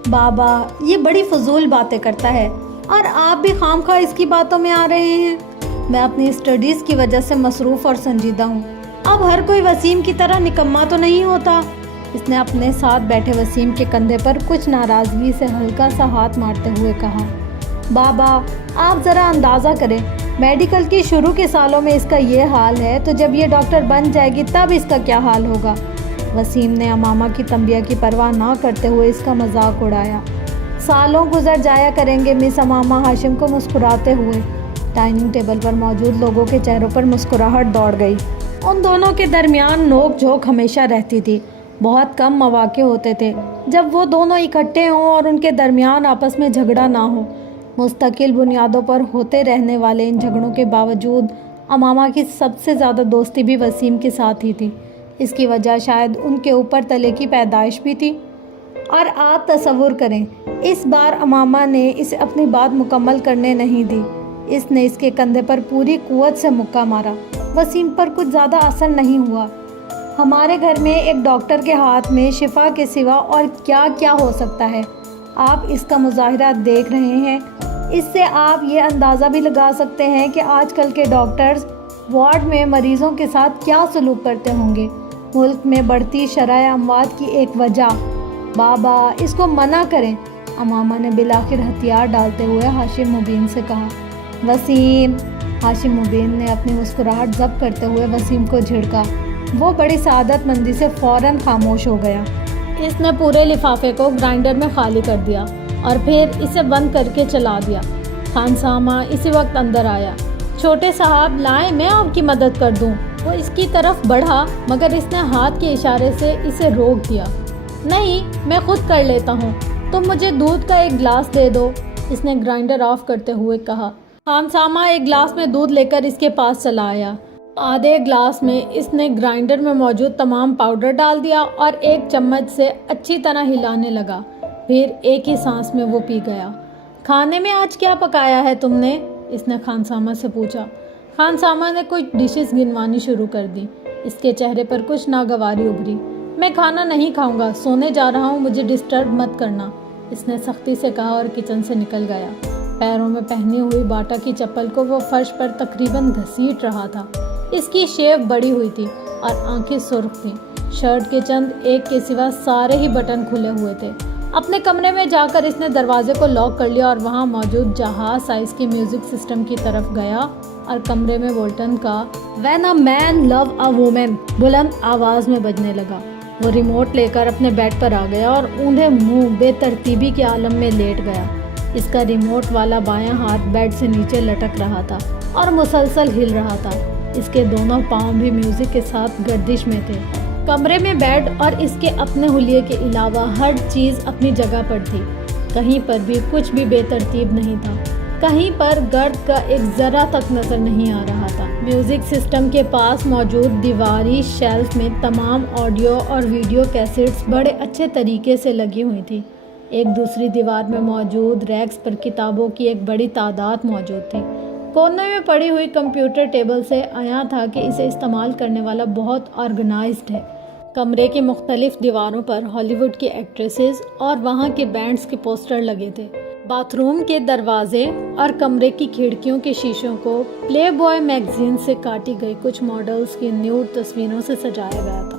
بابا، یہ بڑی فضول باتیں کرتا ہے اور آپ بھی خام خواہ اس کی باتوں میں آ رہے ہیں۔ میں اپنی اسٹڈیز کی وجہ سے مصروف اور سنجیدہ ہوں۔ اب ہر کوئی وسیم کی طرح نکما تو نہیں ہوتا۔ اس نے اپنے ساتھ بیٹھے وسیم کے کندھے پر کچھ ناراضگی سے ہلکا سا ہاتھ مارتے ہوئے کہا۔ بابا، آپ ذرا اندازہ کریں، میڈیکل کی شروع کے سالوں میں اس کا یہ حال ہے تو جب یہ ڈاکٹر بن جائے گی تب اس کا کیا حال ہوگا؟ وسیم نے امامہ کی تنبیہ کی پرواہ نہ کرتے ہوئے اس کا مذاق اڑایا۔ سالوں گزر جایا کریں گے مس امامہ، ہاشم کو مسکراتے ہوئے۔ ڈائننگ ٹیبل پر موجود لوگوں کے چہروں پر مسکراہٹ دوڑ گئی۔ ان دونوں کے درمیان نوک جھوک ہمیشہ رہتی تھی۔ بہت کم مواقع ہوتے تھے جب وہ دونوں اکٹھے ہوں اور ان کے درمیان آپس میں جھگڑا نہ ہو۔ مستقل بنیادوں پر ہوتے رہنے والے ان جھگڑوں کے باوجود امامہ کی سب سے زیادہ دوستی بھی وسیم کے ساتھ ہی تھی۔ اس کی وجہ شاید ان کے اوپر تلے کی پیدائش بھی تھی۔ اور آپ تصور کریں، اس بار امامہ نے اسے اپنی بات مکمل کرنے نہیں دی۔ اس نے اس کے کندھے پر پوری قوت سے مکہ مارا۔ وسیم پر کچھ زیادہ اثر نہیں ہوا۔ ہمارے گھر میں ایک ڈاکٹر کے ہاتھ میں شفا کے سوا اور کیا کیا ہو سکتا ہے؟ آپ اس کا مظاہرہ دیکھ رہے ہیں۔ اس سے آپ یہ اندازہ بھی لگا سکتے ہیں کہ آج کل کے ڈاکٹرز وارڈ میں مریضوں کے ساتھ کیا سلوک کرتے ہوں گے۔ ملک میں بڑھتی شرح اموات کی ایک وجہ۔ بابا، اس کو منع کریں، امامہ نے بالآخر ہتھیار ڈالتے ہوئے ہاشم مبین سے کہا۔ وسیم، ہاشم مبین نے اپنی مسکراہٹ ضبط کرتے ہوئے وسیم کو جھڑکا۔ وہ بڑی سعادت مندی سے فوراً خاموش ہو گیا۔ اس نے پورے لفافے کو گرائنڈر میں خالی کر دیا اور پھر اسے بند کر کے چلا دیا۔ خانسامہ اسی وقت اندر آیا۔ چھوٹے صاحب لائیں، میں آپ کی مدد کر دوں۔ وہ اس کی طرف بڑھا مگر اس نے ہاتھ کے اشارے سے اسے روک دیا۔ نہیں، میں خود کر لیتا ہوں، تم مجھے دودھ کا ایک گلاس دے دو، اس نے گرائنڈر آف کرتے ہوئے کہا۔ خانسامہ ایک گلاس میں دودھ لے کر اس کے پاس چلا آیا۔ آدھے گلاس میں اس نے گرائنڈر میں موجود تمام پاؤڈر ڈال دیا اور ایک چمچ سے اچھی طرح ہلانے لگا۔ پھر ایک ہی سانس میں وہ پی گیا۔ کھانے میں آج کیا پکایا ہے تم نے؟ اس نے خانسامہ سے پوچھا۔ خانسامہ نے کچھ ڈشز گنوانی شروع کر دی۔ اس کے چہرے پر کچھ ناگواری ابھری۔ میں کھانا نہیں کھاؤں گا، سونے جا رہا ہوں، مجھے ڈسٹرب مت کرنا، اس نے سختی سے کہا اور کچن سے نکل گیا۔ پیروں میں پہنی ہوئی باٹا کی چپل کو وہ فرش پر تقریباً گھسیٹ رہا تھا۔ اس کی شیو بڑی ہوئی تھی اور آنکھیں سرخ تھیں۔ شرٹ کے چند ایک کے سوا سارے ہی بٹن کھلے ہوئے تھے۔ اپنے کمرے میں جا کر اس نے دروازے کو لاک کر لیا اور وہاں موجود جہاز سائز کی میوزک سسٹم کی طرف گیا اور کمرے میں وولٹن کا "When a man love a woman" بلند آواز میں بجنے لگا۔ وہ ریموٹ لے کر اپنے بیڈ پر آ گیا اور اوندھے منہ بے ترتیبی کے عالم میں لیٹ گیا۔ اس کا ریموٹ والا بایاں ہاتھ بیڈ سے نیچے لٹک رہا تھا اور مسلسل ہل رہا تھا۔ اس کے دونوں پاؤں بھی میوزک کے ساتھ گردش میں تھے۔ کمرے میں بیڈ اور اس کے اپنے حلیے کے علاوہ ہر چیز اپنی جگہ پر تھی۔ کہیں پر بھی کچھ بھی بے ترتیب نہیں تھا۔ کہیں پر گرد کا ایک ذرہ تک نظر نہیں آ رہا تھا۔ میوزک سسٹم کے پاس موجود دیواری شیلف میں تمام آڈیو اور ویڈیو کیسٹس بڑے اچھے طریقے سے لگی ہوئی تھی۔ ایک دوسری دیوار میں موجود ریکس پر کتابوں کی ایک بڑی تعداد موجود تھی۔ کونے میں پڑی ہوئی کمپیوٹر ٹیبل سے عیاں تھا کہ اسے استعمال کرنے والا بہت آرگنائزڈ ہے۔ کمرے کی مختلف دیواروں پر ہالی ووڈ کی ایکٹریسز اور وہاں کے بینڈز کے پوسٹر لگے تھے۔ باتھ روم کے دروازے اور کمرے کی کھڑکیوں کے شیشوں کو پلے بوائے میگزین سے کاٹی گئی کچھ ماڈلز کی نیوڈ تصویروں سے سجایا گیا تھا۔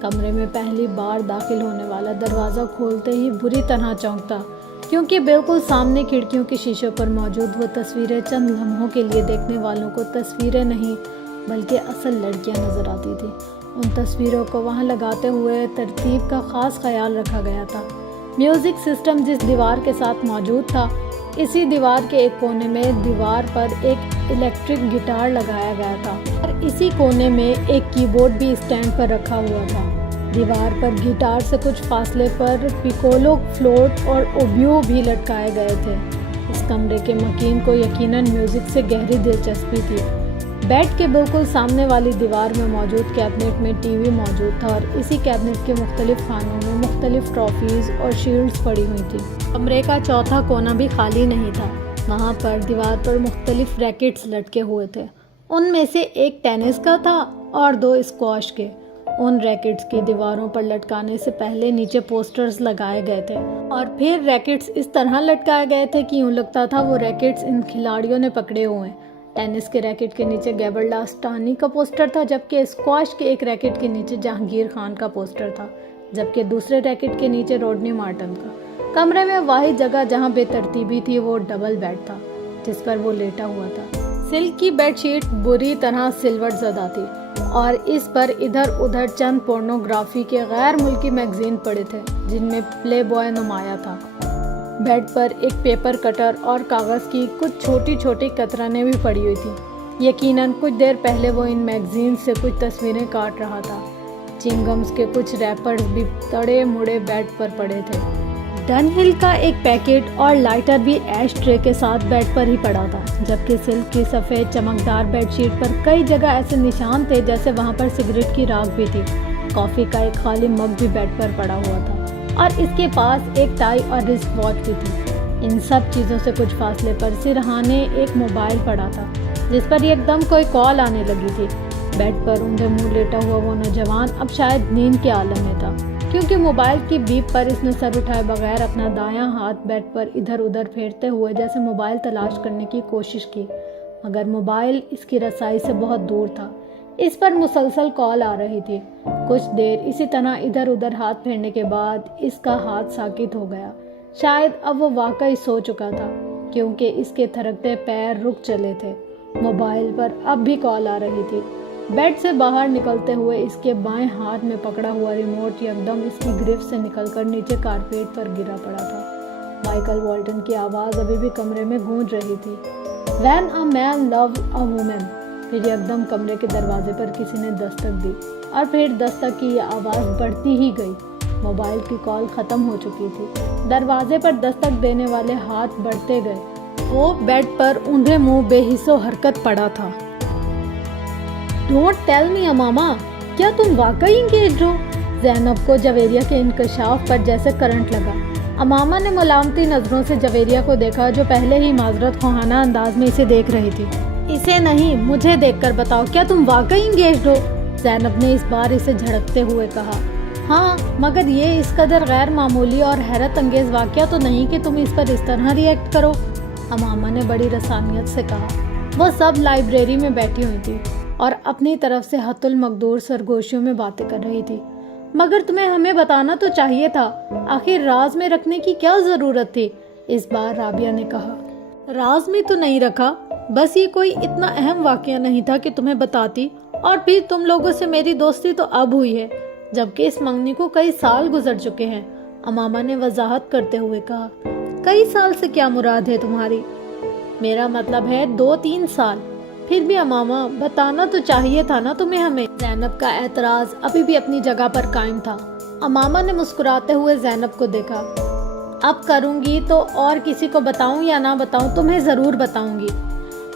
کمرے میں پہلی بار داخل ہونے والا دروازہ کھولتے ہی بری طرح چونکتا، کیونکہ بالکل سامنے کھڑکیوں کے شیشوں پر موجود وہ تصویریں چند لمحوں کے لیے دیکھنے والوں کو تصویریں نہیں بلکہ اصل لڑکیاں نظر آتی تھیں۔ ان تصویروں کو وہاں لگاتے ہوئے ترتیب کا خاص خیال رکھا گیا تھا۔ میوزک سسٹم جس دیوار کے ساتھ موجود تھا، اسی دیوار کے ایک کونے میں دیوار پر ایک الیکٹرک گٹار لگایا گیا تھا اور اسی کونے میں ایک کی بورڈ بھی اسٹینڈ پر رکھا ہوا تھا۔ دیوار پر گٹار سے کچھ فاصلے پر پیکولو فلوٹ اور اوبیو بھی لٹکائے گئے تھے۔ اس کمرے کے مکین کو یقیناً میوزک سے گہری دلچسپی تھی۔ بیڈ کے بالکل سامنے والی دیوار میں موجود کیبنٹ میں ٹی وی موجود تھا اور اسی کیبنٹ کے مختلف خانوں میں مختلف ٹرافیز اور شیلڈز پڑی ہوئی تھی۔ کمرے کا چوتھا کونا بھی خالی نہیں تھا۔ وہاں پر دیوار پر مختلف ریکٹس لٹکے ہوئے تھے۔ ان میں سے ایک ٹینس کا تھا اور دو اسکواش کے۔ ان ریکٹس کی دیواروں پر لٹکانے سے پہلے نیچے پوسٹرز لگائے گئے تھے اور پھر ریکٹس اس طرح لٹکائے گئے تھے کہ یوں لگتا تھا وہ ریکٹس ان کھلاڑیوں نے پکڑے ہوئے ہیں۔ ٹینس کے ریکٹ کے نیچے گیبر لاسٹانی کا پوسٹر تھا، جبکہ اسکواش کے ایک ریکٹ کے نیچے جہانگیر خان کا پوسٹر تھا، جبکہ دوسرے ریکٹ کے نیچے روڈنی مارٹن کا۔ کمرے میں واحد جگہ جہاں بے ترتیبی تھی وہ ڈبل بیڈ تھا جس پر وہ لیٹا ہوا تھا۔ سلک کی بیڈ شیٹ بری طرح سلور زدہ تھی اور اس پر ادھر ادھر چند پورنوگرافی کے غیر ملکی میگزین پڑے تھے جن میں پلے بوائے نمایاں تھا۔ بیڈ پر ایک پیپر کٹر اور کاغذ کی کچھ چھوٹی چھوٹی کترانیں بھی پڑی ہوئی تھیں۔ یقیناً کچھ دیر پہلے وہ ان میگزین سے کچھ تصویریں کاٹ رہا تھا۔ چنگمز کے کچھ ریپرز بھی تڑے مڑے بیڈ پر پڑے تھے۔ ڈن ہل کا ایک پیکٹ اور لائٹر بھی ایش ٹرے کے ساتھ بیڈ پر ہی پڑا تھا، جبکہ سلک کی سفید چمکدار بیڈ شیٹ پر کئی جگہ ایسے نشان تھے جیسے وہاں پر سگریٹ کی راکھ بھی تھی۔ کافی کا ایک خالی مگ بھی بیڈ پر پڑا ہوا تھا اور اس کے پاس ایک ٹائی اور رسٹ واچ بھی تھی۔ ان سب چیزوں سے کچھ فاصلے پر سرہانے ایک موبائل پڑا تھا جس پر ایک دم کوئی کال آنے لگی تھی۔ بیڈ پر اونڈے منہ لیٹا ہوا وہ نوجوان اب شاید نیند کے عالم میں تھا، کیونکہ موبائل کی بیپ پر اس نے سر اٹھائے بغیر اپنا دایاں ہاتھ بیڈ پر ادھر ادھر پھیرتے ہوئے جیسے موبائل تلاش کرنے کی کوشش کی، مگر موبائل اس کی رسائی سے بہت دور تھا۔ اس پر مسلسل کال آ رہی تھی۔ کچھ دیر اسی طرح ادھر ادھر ہاتھ پھیرنے کے بعد اس کا ہاتھ ساکت ہو گیا۔ شاید اب وہ واقعی سو چکا تھا، کیونکہ اس کے تھرکتے پیر رک چلے تھے۔ موبائل پر اب بھی کال آ رہی تھی۔ بیڈ سے باہر نکلتے ہوئے اس کے بائیں ہاتھ میں پکڑا ہوا ریموٹ یکدم اس کی گرفت سے نکل کر نیچے کارپیٹ پر گرا پڑا تھا۔ مائیکل والٹن کی آواز ابھی بھی کمرے میں گونج رہی تھی۔ When a man loves a woman۔ پھر یکدم کمرے کے دروازے پر کسی نے دستک دی اور پھر دستک کی یہ آواز بڑھتی ہی گئی۔ موبائل کی کال ختم ہو چکی تھی۔ دروازے پر دستک دینے والے ہاتھ بڑھتے گئے۔ وہ بیڈ پر اونڈے منہ بے حس و حرکت پڑا تھا۔ ڈونٹ ٹیل می اماما، کیا تم واقعی انگیجڈ ہو؟ زینب کو جویریہ کے انکشاف پر جیسے کرنٹ لگا۔ اماما نے ملامتی نظروں سے جویریہ کو دیکھا جو پہلے ہی معذرت خواہانہ انداز میں اسے دیکھ رہی تھی۔ اسے نہیں، مجھے دیکھ کر بتاؤ، کیا تم واقعی انگیجڈ ہو؟ زینب نے اس بار اسے جھڑکتے ہوئے کہا۔ ہاں، مگر یہ اس قدر غیر معمولی اور حیرت انگیز واقعہ تو نہیں کہ تم اس پر اس طرح ریئیکٹ کرو، اماما نے بڑی رسانیت سے کہا۔ وہ سب لائبریری میں بیٹھی ہوئی تھی اور اپنی طرف سے حت المقدور سرگوشیوں میں باتیں کر رہی تھی۔ مگر تمہیں ہمیں بتانا تو چاہیے تھا، آخر راز میں رکھنے کی کیا ضرورت تھی؟ اس بار رابعہ نے کہا۔ راز میں تو نہیں رکھا، بس یہ کوئی اتنا اہم واقعہ نہیں تھا کہ تمہیں بتاتی، اور پھر تم لوگوں سے میری دوستی تو اب ہوئی ہے، جبکہ اس منگنی کو کئی سال گزر چکے ہیں، اماما نے وضاحت کرتے ہوئے کہا۔ کئی سال سے کیا مراد ہے تمہاری؟ میرا مطلب ہے 2-3 سال۔ پھر بھی اماما، بتانا تو چاہیے تھا نا تمہیں ہمیں۔ زینب کا اعتراض ابھی بھی اپنی جگہ پر قائم تھا۔ اماما نے مسکراتے ہوئے زینب کو دیکھا۔ اب کروں گی تو اور کسی کو بتاؤں یا نہ بتاؤں تمہیں ضرور بتاؤں گی۔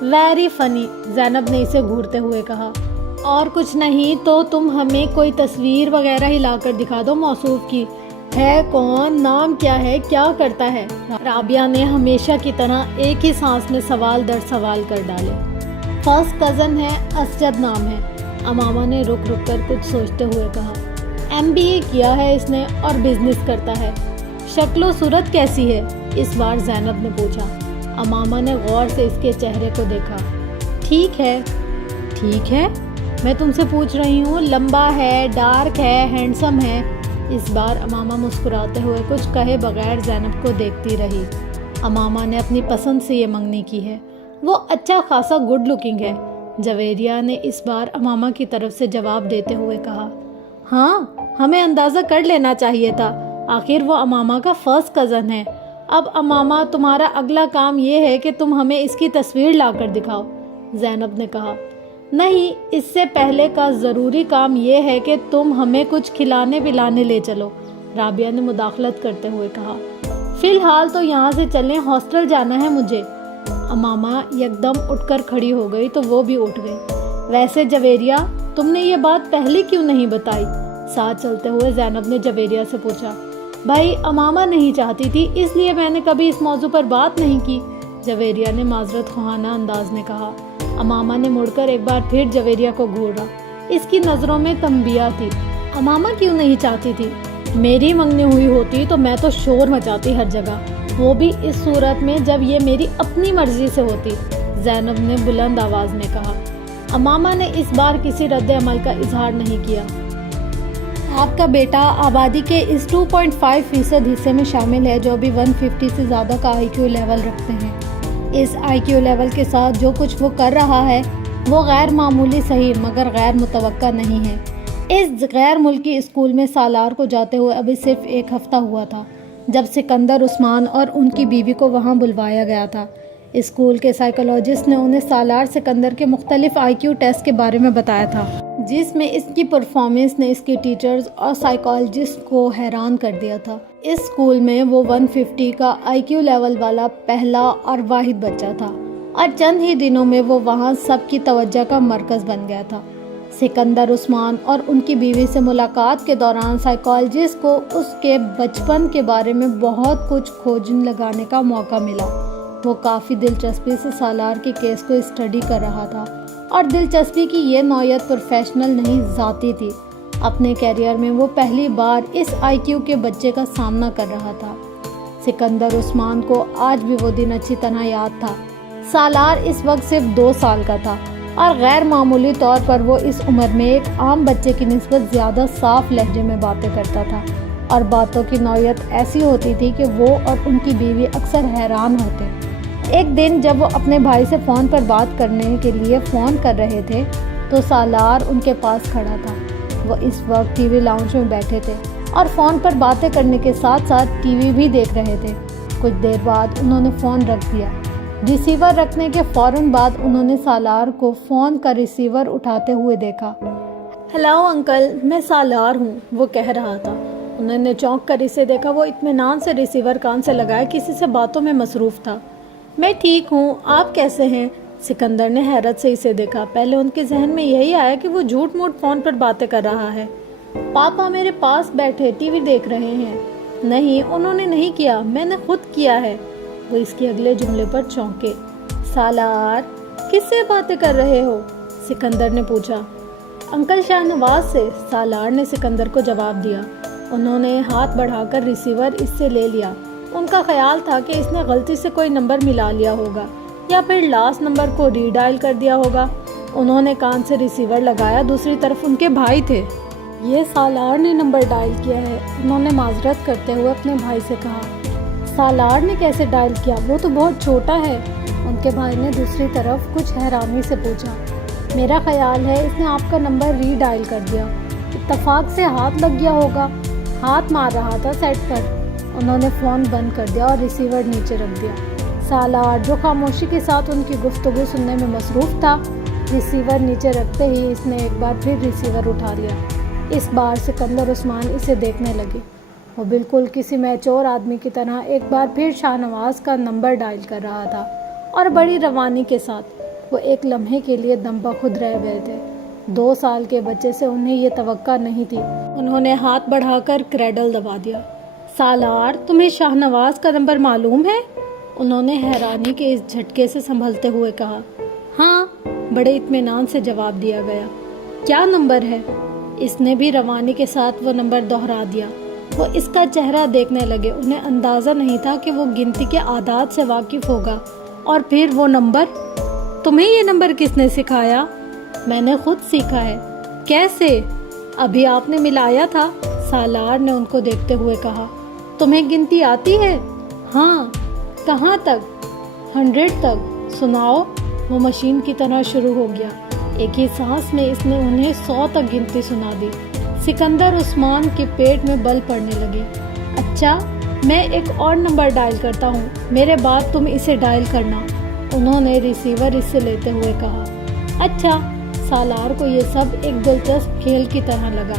ویری فنی، زینب نے اسے گھورتے ہوئے کہا۔ اور کچھ نہیں تو تم ہمیں کوئی تصویر وغیرہ ہی لا کر دکھا دو موصوف کی۔ ہے کون، نام کیا ہے، کیا کرتا ہے؟ رابعہ نے ہمیشہ کی طرح ایک ہی سانس میں سوال در سوال کر ڈالے۔ فرسٹ کزن ہے، اسجد نام ہے، امامہ نے رک رک کر کچھ سوچتے ہوئے کہا۔ MBA کیا ہے اس نے اور بزنس کرتا ہے۔ شکل و صورت کیسی ہے؟ اس بار زینب نے پوچھا۔ امامہ نے غور سے اس کے چہرے کو دیکھا۔ ٹھیک ہے۔ ٹھیک ہے؟ میں تم سے پوچھ رہی ہوں، لمبا ہے، ڈارک ہے، ہینڈسم ہے؟ اس بار امامہ مسکراتے ہوئے کچھ کہے بغیر زینب کو دیکھتی رہی۔ امامہ نے اپنی پسند سے یہ منگنی کی ہے، وہ اچھا خاصا گڈ لکنگ ہے، جویریہ نے اس بار امامہ کی طرف سے جواب دیتے ہوئے کہا۔ ہاں، ہمیں اندازہ کر لینا چاہیے تھا، آخر وہ امامہ کا فرسٹ کزن ہے۔ اب امامہ تمہارا اگلا کام یہ ہے کہ تم ہمیں اس کی تصویر لا کر دکھاؤ، زینب نے کہا۔ نہیں، اس سے پہلے کا ضروری کام یہ ہے کہ تم ہمیں کچھ کھلانے پلانے لے چلو، رابعہ نے مداخلت کرتے ہوئے کہا۔ فی الحال تو یہاں سے چلیں، ہاسٹل جانا ہے مجھے۔ امامہ یکدم اٹھ کر کھڑی ہو گئی تو وہ بھی اٹھ گئی۔ ویسے جویریہ، تم نے یہ بات پہلے کیوں نہیں بتائی؟ ساتھ چلتے ہوئے زینب نے جویریہ سے پوچھا۔ بھائی، امامہ نہیں چاہتی تھی، اس لیے میں نے کبھی اس موضوع پر بات نہیں کی، جویریہ نے معذرت خواہانہ انداز میں کہا۔ امامہ نے مڑ کر ایک بار پھر جویریہ کو گھورا۔ اس کی نظروں میں تنبیہ تھی۔ امامہ کیوں نہیں چاہتی تھی؟ میری منگنی ہوئی ہوتی تو میں تو شور مچاتی ہر جگہ، وہ بھی اس صورت میں جب یہ میری اپنی مرضی سے ہوتی، زینب نے بلند آواز میں کہا۔ امامہ نے اس بار کسی رد عمل کا اظہار نہیں کیا۔ آپ کا بیٹا آبادی کے اس 2.5% حصے میں شامل ہے جو ابھی 150 سے زیادہ کا IQ لیول رکھتے ہیں۔ اس IQ لیول کے ساتھ جو کچھ وہ کر رہا ہے وہ غیر معمولی صحیح مگر غیر متوقع نہیں ہے۔ اس غیر ملکی اسکول میں سالار کو جاتے ہوئے ابھی صرف 1 ہفتہ ہوا تھا جب سکندر عثمان اور ان کی بیوی کو وہاں بلوایا گیا تھا۔ اسکول کے سائیکالوجسٹ نے انہیں سالار سکندر کے مختلف IQ ٹیسٹ کے بارے میں بتایا تھا، جس میں اس کی پرفارمنس نے اس کی ٹیچرز اور سائیکالوجسٹ کو حیران کر دیا تھا۔ اس اسکول میں وہ 150 کا IQ لیول والا پہلا اور واحد بچہ تھا اور چند ہی دنوں میں وہ وہاں سب کی توجہ کا مرکز بن گیا تھا۔ سکندر عثمان اور ان کی بیوی سے ملاقات کے دوران سائیکالوجسٹ کو اس کے بچپن کے بارے میں بہت کچھ کھوج لگانے کا موقع ملا۔ وہ کافی دلچسپی سے سالار کے کیس کو اسٹڈی کر رہا تھا اور دلچسپی کی یہ نوعیت پروفیشنل نہیں، ذاتی تھی۔ اپنے کیریئر میں وہ پہلی بار اس IQ کے بچے کا سامنا کر رہا تھا۔ سکندر عثمان کو آج بھی وہ دن اچھی طرح یاد تھا۔ سالار اس وقت صرف 2 سال کا تھا اور غیر معمولی طور پر وہ اس عمر میں ایک عام بچے کی نسبت زیادہ صاف لہجے میں باتیں کرتا تھا اور باتوں کی نوعیت ایسی ہوتی تھی کہ وہ اور ان کی بیوی اکثر حیران ہوتے۔ ایک دن جب وہ اپنے بھائی سے فون پر بات کرنے کے لیے فون کر رہے تھے تو سالار ان کے پاس کھڑا تھا۔ وہ اس وقت ٹی وی لاؤنج میں بیٹھے تھے اور فون پر باتیں کرنے کے ساتھ ساتھ ٹی وی بھی دیکھ رہے تھے۔ کچھ دیر بعد انہوں نے فون رکھ دیا۔ ریسیور رکھنے کے فوراً بعد انہوں نے سالار کو فون کا ریسیور اٹھاتے ہوئے دیکھا۔ ہیلو انکل، میں سالار ہوں، وہ کہہ رہا تھا۔ انہوں نے چونک کر اسے دیکھا۔ وہ اطمینان سے ریسیور کان سے لگائے کسی سے باتوں میں مصروف تھا۔ میں ٹھیک ہوں، آپ کیسے ہیں؟ سکندر نے حیرت سے اسے دیکھا۔ پہلے ان کے ذہن میں یہی آیا کہ وہ جھوٹ موٹ فون پر باتیں کر رہا ہے۔ پاپا میرے پاس بیٹھے ٹی وی دیکھ رہے ہیں۔ نہیں، انہوں نے نہیں کیا، میں نے خود کیا ہے۔ وہ اس کے اگلے جملے پر چونکے۔ سالار، کس سے باتیں کر رہے ہو؟ سکندر نے پوچھا۔ انکل شاہ نواز سے، سالار نے سکندر کو جواب دیا۔ انہوں نے ہاتھ بڑھا کر ریسیور اس سے لے لیا۔ ان کا خیال تھا کہ اس نے غلطی سے کوئی نمبر ملا لیا ہوگا یا پھر لاسٹ نمبر کو ری ڈائل کر دیا ہوگا۔ انہوں نے کان سے ریسیور لگایا، دوسری طرف ان کے بھائی تھے۔ یہ سالار نے نمبر ڈائل کیا ہے، انہوں نے معذرت کرتے ہوئے اپنے بھائی سے کہا۔ سالار نے کیسے ڈائل کیا؟ وہ تو بہت چھوٹا ہے، ان کے بھائی نے دوسری طرف کچھ حیرانی سے پوچھا۔ میرا خیال ہے اس نے آپ کا نمبر ری ڈائل کر دیا، اتفاق سے ہاتھ لگ گیا ہوگا، ہاتھ مار رہا تھا سیٹ پر۔ انہوں نے فون بند کر دیا اور ریسیور نیچے رکھ دیا۔ سالار، جو خاموشی کے ساتھ ان کی گفتگو سننے میں مصروف تھا، ریسیور نیچے رکھتے ہی اس نے ایک بار پھر ریسیور اٹھا لیا۔ اس بار سکندر عثمان اسے دیکھنے لگے۔ وہ بالکل کسی میچور آدمی کی طرح ایک بار پھر شاہ نواز کا نمبر ڈائل کر رہا تھا اور بڑی روانی کے ساتھ۔ وہ ایک لمحے کے لیے دم بخود رہ گئے تھے۔ 2 سال کے بچے سے انہیں یہ توقع نہیں تھی۔ انہوں نے ہاتھ بڑھا کر کریڈل دبا دیا۔ سالار، تمہیں شاہ نواز کا نمبر معلوم ہے؟ انہوں نے حیرانی کے اس جھٹکے سے سنبھلتے ہوئے کہا۔ ہاں، بڑے اطمینان سے جواب دیا گیا۔ کیا نمبر ہے؟ اس نے بھی روانی کے ساتھ وہ نمبر دہرا دیا۔ وہ اس کا چہرہ دیکھنے لگے۔ انہیں اندازہ نہیں تھا کہ وہ گنتی کے اعداد سے واقف ہوگا، اور پھر وہ نمبر۔ تمہیں یہ نمبر کس نے سکھایا؟ میں نے خود سیکھا ہے۔ کیسے؟ ابھی آپ نے ملایا تھا، سالار نے ان کو دیکھتے ہوئے کہا۔ تمہیں گنتی آتی ہے؟ ہاں۔ کہاں تک؟ 100 تک۔ سناؤ۔ وہ مشین کی طرح شروع ہو گیا۔ ایک ہی سانس میں اس نے انہیں 100 تک گنتی سنا دی۔ سکندر عثمان کے پیٹ میں بل پڑنے لگے۔ اچھا، میں ایک اور نمبر ڈائل کرتا ہوں، میرے بعد تم اسے ڈائل کرنا، انہوں نے ریسیور اس سے لیتے ہوئے کہا۔ اچھا۔ سالار کو یہ سب ایک دلچسپ کھیل کی طرح لگا۔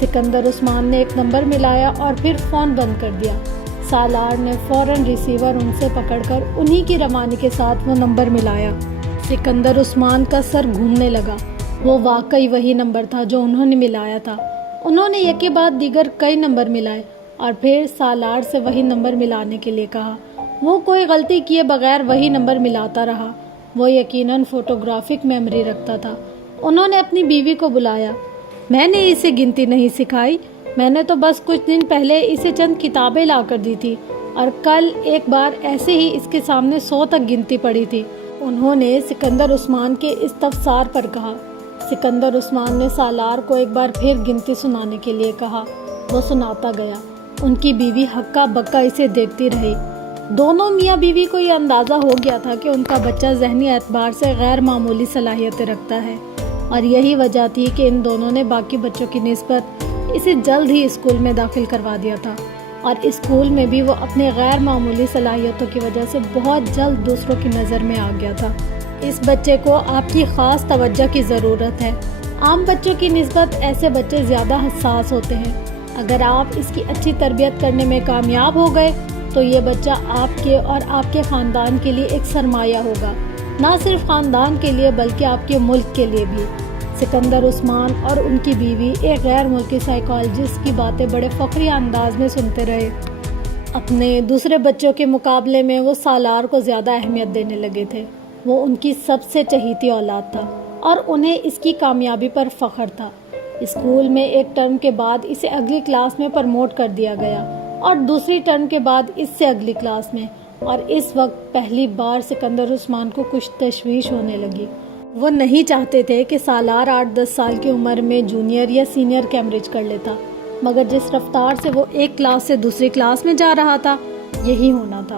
سکندر عثمان نے ایک نمبر ملایا اور پھر فون بند کر دیا۔ سالار نے فوراً ریسیور ان سے پکڑ کر انہی کی روانی کے ساتھ وہ نمبر ملایا۔ سکندر عثمان کا سر گھومنے لگا۔ وہ واقعی وہی نمبر تھا جو انہوں نے ملایا تھا۔ انہوں نے یک کے بعد دیگر کئی نمبر ملائے اور پھر سالار سے وہی نمبر ملانے کے لیے کہا۔ وہ کوئی غلطی کیے بغیر وہی نمبر ملاتا رہا۔ وہ یقیناً فوٹوگرافک میموری رکھتا تھا۔ انہوں نے اپنی بیوی کو بلایا۔ میں نے اسے گنتی نہیں سکھائی، میں نے تو بس کچھ دن پہلے اسے چند کتابیں لا کر دی تھی، اور کل ایک بار ایسے ہی اس کے سامنے 100 تک گنتی پڑی تھی، انہوں نے سکندر عثمان کے استفسار پر کہا۔ سکندر عثمان نے سالار کو ایک بار پھر گنتی سنانے کے لیے کہا۔ وہ سناتا گیا۔ ان کی بیوی ہکا بکا اسے دیکھتی رہی۔ دونوں میاں بیوی کو یہ اندازہ ہو گیا تھا کہ ان کا بچہ ذہنی اعتبار سے غیر معمولی صلاحیتیں رکھتا ہے، اور یہی وجہ تھی کہ ان دونوں نے باقی بچوں کی نسبت اسے جلد ہی اسکول میں داخل کروا دیا تھا، اور اسکول میں بھی وہ اپنے غیر معمولی صلاحیتوں کی وجہ سے بہت جلد دوسروں کی نظر میں آ گیا تھا۔ اس بچے کو آپ کی خاص توجہ کی ضرورت ہے۔ عام بچوں کی نسبت ایسے بچے زیادہ حساس ہوتے ہیں۔ اگر آپ اس کی اچھی تربیت کرنے میں کامیاب ہو گئے تو یہ بچہ آپ کے اور آپ کے خاندان کے لیے ایک سرمایہ ہوگا، نہ صرف خاندان کے لیے بلکہ آپ کے ملک کے لیے بھی۔ سکندر عثمان اور ان کی بیوی ایک غیر ملکی سائیکالوجسٹ کی باتیں بڑے فخریہ انداز میں سنتے رہے۔ اپنے دوسرے بچوں کے مقابلے میں وہ سالار کو زیادہ اہمیت دینے لگے تھے۔ وہ ان کی سب سے چہیتی اولاد تھا اور انہیں اس کی کامیابی پر فخر تھا۔ اسکول میں ایک ٹرم کے بعد اسے اگلی کلاس میں پرموٹ کر دیا گیا، اور دوسری ٹرم کے بعد اس سے اگلی کلاس میں، اور اس وقت پہلی بار سکندر عثمان کو کچھ تشویش ہونے لگی۔ وہ نہیں چاہتے تھے کہ سالار 8-10 سال کی عمر میں جونیئر یا سینئر کیمبرج کر لیتا، مگر جس رفتار سے وہ ایک کلاس سے دوسری کلاس میں جا رہا تھا، یہی ہونا تھا۔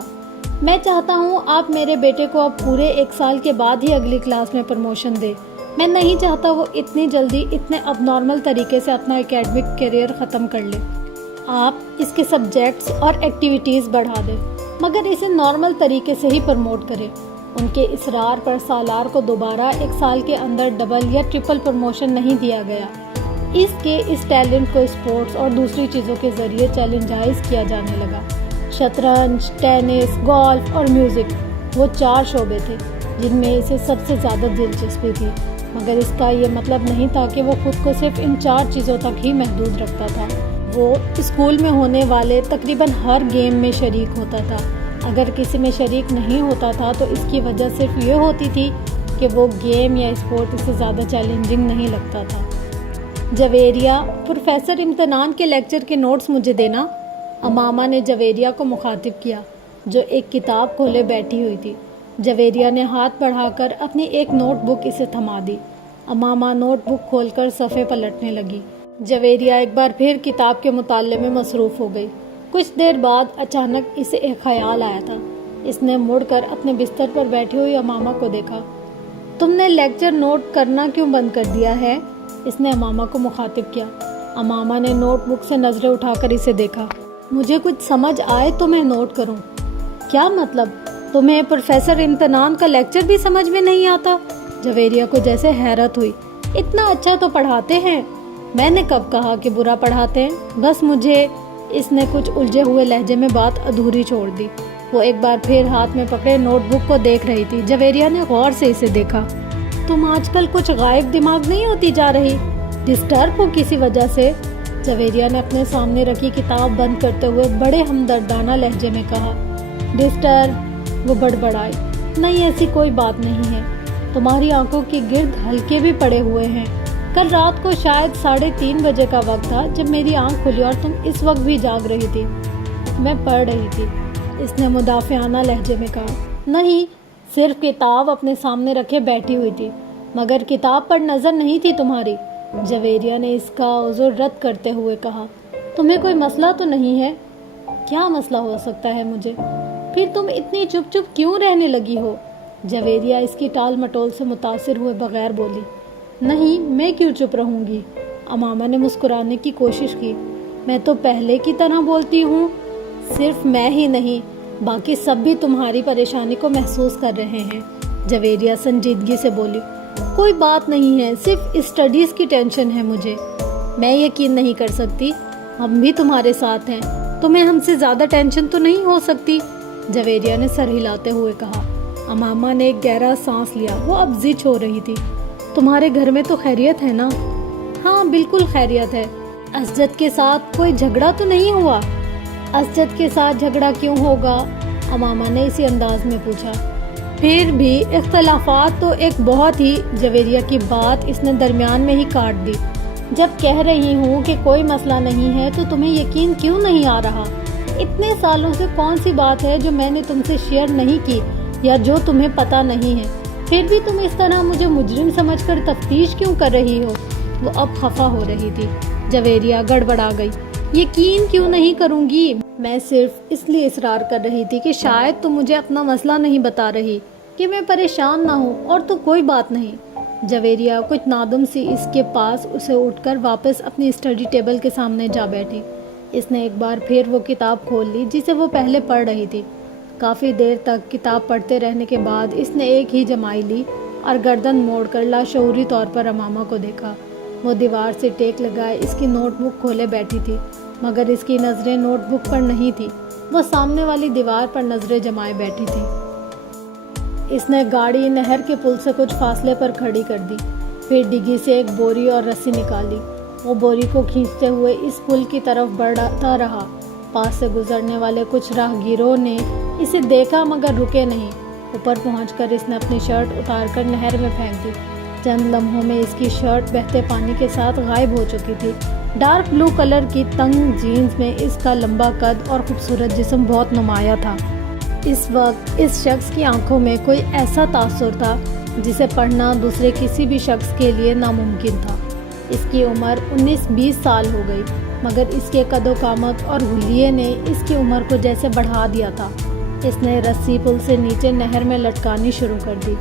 میں چاہتا ہوں آپ میرے بیٹے کو اب پورے 1 سال کے بعد ہی اگلی کلاس میں پروموشن دے۔ میں نہیں چاہتا وہ اتنی جلدی اتنے اب نارمل طریقے سے اپنا اکیڈمک کیریئر ختم کر لے۔ آپ اس کے سبجیکٹس اور ایکٹیویٹیز بڑھا دیں، مگر اسے نارمل طریقے سے ہی پروموٹ کریں۔ ان کے اصرار پر سالار کو دوبارہ 1 سال کے اندر ڈبل یا ٹرپل پروموشن نہیں دیا گیا۔ اس ٹیلنٹ کو اسپورٹس اور دوسری چیزوں کے ذریعے چیلنجائز کیا جانے لگا۔ شطرنج، ٹینس، گولف اور میوزک، وہ 4 شعبے تھے جن میں اسے سب سے زیادہ دلچسپی تھی، مگر اس کا یہ مطلب نہیں تھا کہ وہ خود کو صرف ان 4 چیزوں تک ہی محدود رکھتا تھا۔ وہ اسکول میں ہونے والے تقریباً ہر گیم میں شریک ہوتا تھا۔ اگر کسی میں شریک نہیں ہوتا تھا تو اس کی وجہ صرف یہ ہوتی تھی کہ وہ گیم یا اسپورٹ اسے زیادہ چیلنجنگ نہیں لگتا تھا۔ جویریہ، پروفیسر امتنان کے لیکچر کے نوٹس مجھے دینا، امامہ نے جویریہ کو مخاطب کیا، جو ایک کتاب کھولے بیٹھی ہوئی تھی۔ جویریہ نے ہاتھ بڑھا کر اپنی ایک نوٹ بک اسے تھما دی۔ امامہ نوٹ بک کھول کر صفحے پلٹنے لگی۔ جویریہ ایک بار پھر کتاب کے مطالعے میں مصروف ہو گئی۔ کچھ دیر بعد اچانک اسے ایک خیال آیا تھا۔ اس نے مڑ کر اپنے بستر پر بیٹھی ہوئی امامہ کو دیکھا۔ تم نے لیکچر نوٹ کرنا کیوں بند کر دیا ہے؟ اس نے امامہ کو مخاطب کیا۔ امامہ نے نوٹ بک سے نظریں اٹھا کر اسے دیکھا۔ مجھے کچھ سمجھ آئے تو میں نوٹ کروں۔ کیا مطلب؟ تمہیں پروفیسر امتنان کا لیکچر بھی سمجھ میں نہیں آتا؟ جویریہ کو جیسے حیرت ہوئی۔ اتنا اچھا تو پڑھاتے ہیں، میں نے کب کہا کہ برا پڑھاتے ہیں؟ بس مجھے اس نے کچھ الجھے ہوئے لہجے میں بات ادھوری چھوڑ دی۔ وہ ایک بار پھر ہاتھ میں پکڑے نوٹ بک کو دیکھ رہی تھی۔ جویریہ نے غور سے اسے دیکھا۔ تم آج کل کچھ غائب دماغ نہیں ہوتی جا رہی؟ ڈسٹرب ہو کسی وجہ سے؟ جویریہ نے اپنے سامنے رکھی کتاب بند کرتے ہوئے بڑے ہمدردانہ لہجے میں کہا۔ ڈسٹرب؟ وہ بڑبڑائی۔ نہیں، ایسی کوئی بات نہیں ہے۔ تمہاری آنکھوں کے گرد ہلکے بھی پڑے ہوئے ہیں۔ کل رات کو شاید 3:30 بجے کا وقت تھا جب میری آنکھ کھلی اور تم اس وقت بھی جاگ رہی تھی۔ میں پڑھ رہی تھی، اس نے مدافعانہ لہجے میں کہا۔ نہیں، صرف کتاب اپنے سامنے رکھے بیٹھی ہوئی تھی، مگر کتاب پر نظر نہیں تھی تمہاری۔ جویریہ نے اس کا عذر رد کرتے ہوئے کہا۔ تمہیں کوئی مسئلہ تو نہیں ہے؟ کیا مسئلہ ہو سکتا ہے مجھے؟ پھر تم اتنی چپ چپ کیوں رہنے لگی ہو؟ جویریہ اس کی ٹال مٹول سے متاثر ہوئے بغیر بولی۔ نہیں، میں کیوں چپ رہوں گی؟ امامہ نے مسکرانے کی کوشش کی۔ میں تو پہلے کی طرح بولتی ہوں۔ صرف میں ہی نہیں، باقی سب بھی تمہاری پریشانی کو محسوس کر رہے ہیں، جویریہ سنجیدگی سے بولی۔ کوئی بات نہیں ہے، صرف اسٹڈیز کی ٹینشن ہے مجھے۔ میں یقین نہیں کر سکتی، ہم بھی تمہارے ساتھ ہیں، تمہیں ہم سے زیادہ ٹینشن تو نہیں ہو سکتی، جویریہ نے سر ہلاتے ہوئے کہا۔ امامہ نے ایک گہرا سانس لیا۔ وہ اب زچ ہو رہی تھی۔ تمہارے گھر میں تو خیریت ہے نا؟ ہاں، بالکل خیریت ہے۔ اسجد کے ساتھ کوئی جھگڑا تو نہیں ہوا؟ اسجد کے ساتھ جھگڑا کیوں ہوگا؟ امامہ نے اسی انداز میں پوچھا۔ پھر بھی اختلافات تو ایک بہت ہی، جویریہ کی بات اس نے درمیان میں ہی کاٹ دی۔ جب کہہ رہی ہوں کہ کوئی مسئلہ نہیں ہے تو تمہیں یقین کیوں نہیں آ رہا؟ اتنے سالوں سے کون سی بات ہے جو میں نے تم سے شیئر نہیں کی یا جو تمہیں پتہ نہیں ہے؟ پھر بھی تم اس طرح مجھے مجرم سمجھ کر تفتیش کیوں کر رہی ہو؟ وہ اب خفا ہو رہی تھی۔ جویریہ گڑبڑا گئی۔ یقین کیوں نہیں کروں گی؟ میں صرف اس لیے اصرار کر رہی تھی کہ شاید تم مجھے اپنا مسئلہ نہیں بتا رہی کہ میں پریشان نہ ہوں، اور تو کوئی بات نہیں۔ جویریہ کچھ نادم سی اس کے پاس اسے اٹھ کر واپس اپنی اسٹڈی ٹیبل کے سامنے جا بیٹھی۔ اس نے ایک بار پھر وہ کتاب کھول لی جسے وہ پہلے پڑھ رہی تھی۔ کافی دیر تک کتاب پڑھتے رہنے کے بعد اس نے ایک ہی جمائی لی اور گردن موڑ کر لاشعوری طور پر امامہ کو دیکھا۔ وہ دیوار سے ٹیک لگائے اس کی نوٹ بک کھولے بیٹھی تھی، مگر اس کی نظریں نوٹ بک پر نہیں تھی، وہ سامنے والی دیوار پر نظریں جمائے بیٹھی تھی۔ اس نے گاڑی نہر کے پل سے کچھ فاصلے پر کھڑی کر دی، پھر ڈگی سے ایک بوری اور رسی نکالی۔ وہ بوری کو کھینچتے ہوئے اس پل کی طرف بڑھتا رہا۔ پاس سے گزرنے والے کچھ راہگیروں نے اسے دیکھا مگر رکے نہیں۔ اوپر پہنچ کر اس نے اپنی شرٹ اتار کر نہر میں پھینک دی۔ چند لمحوں میں اس کی شرٹ بہتے پانی کے ساتھ غائب ہو چکی تھی۔ ڈارک بلو کلر کی تنگ جینز میں اس کا لمبا قد اور خوبصورت جسم بہت نمایاں تھا۔ اس وقت اس شخص کی آنکھوں میں کوئی ایسا تاثر تھا جسے پڑھنا دوسرے کسی بھی شخص کے لیے ناممکن تھا۔ اس کی عمر 19-20 سال ہو گئی، مگر اس کے قد و قامت اور حلیے نے اس کی عمر کو جیسے بڑھا دیا تھا۔ اس نے رسی پل سے نیچے نہر میں لٹکانی شروع کر دی۔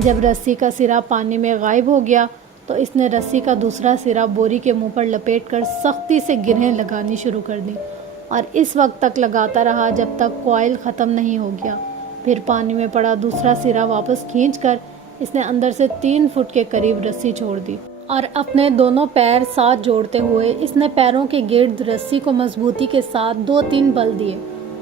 جب رسی کا سرا پانی میں غائب ہو گیا تو اس نے رسی کا دوسرا سرا بوری کے منہ پر لپیٹ کر سختی سے گرہیں لگانی شروع کر دی، اور اس وقت تک لگاتا رہا جب تک کوئل ختم نہیں ہو گیا۔ پھر پانی میں پڑا دوسرا سرا واپس کھینچ کر اس نے اندر سے 3 فٹ کے قریب رسی چھوڑ دی، اور اپنے دونوں پیر ساتھ جوڑتے ہوئے اس نے پیروں کے گرد رسی کو مضبوطی کے ساتھ 2-3 بل دیے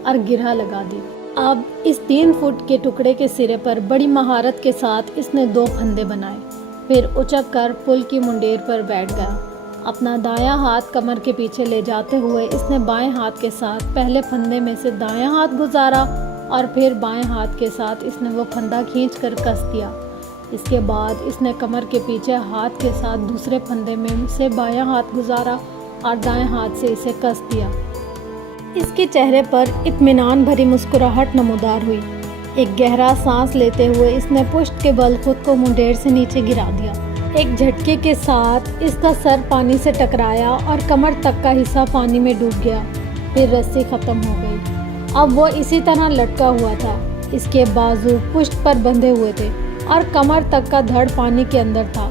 اور گرہ لگا دی۔ اب اس 3 فٹ کے ٹکڑے کے سرے پر بڑی مہارت کے ساتھ اس نے 2 پھندے بنائے، پھر اچک کر پل کی منڈیر پر بیٹھ گیا۔ اپنا دایاں ہاتھ کمر کے پیچھے لے جاتے ہوئے اس نے بائیں ہاتھ کے ساتھ پہلے پھندے میں سے دایاں ہاتھ گزارا، اور پھر بائیں ہاتھ کے ساتھ اس نے وہ پھندا کھینچ کر کس دیا۔ اس کے بعد اس نے کمر کے پیچھے ہاتھ کے ساتھ دوسرے پھندے میں سے بایاں ہاتھ گزارا اور دائیں ہاتھ سے اسے کس دیا۔ اس کے چہرے پر اطمینان بھری مسکراہٹ نمودار ہوئی۔ ایک گہرا سانس لیتے ہوئے اس نے پشت کے بل خود کو منڈیر سے نیچے گرا دیا۔ ایک جھٹکے کے ساتھ اس کا سر پانی سے ٹکرایا اور کمر تک کا حصہ پانی میں ڈوب گیا۔ پھر رسی ختم ہو گئی۔ اب وہ اسی طرح لٹکا ہوا تھا۔ اس کے بازو پشت پر بندھے ہوئے تھے اور کمر تک کا دھڑ پانی کے اندر تھا۔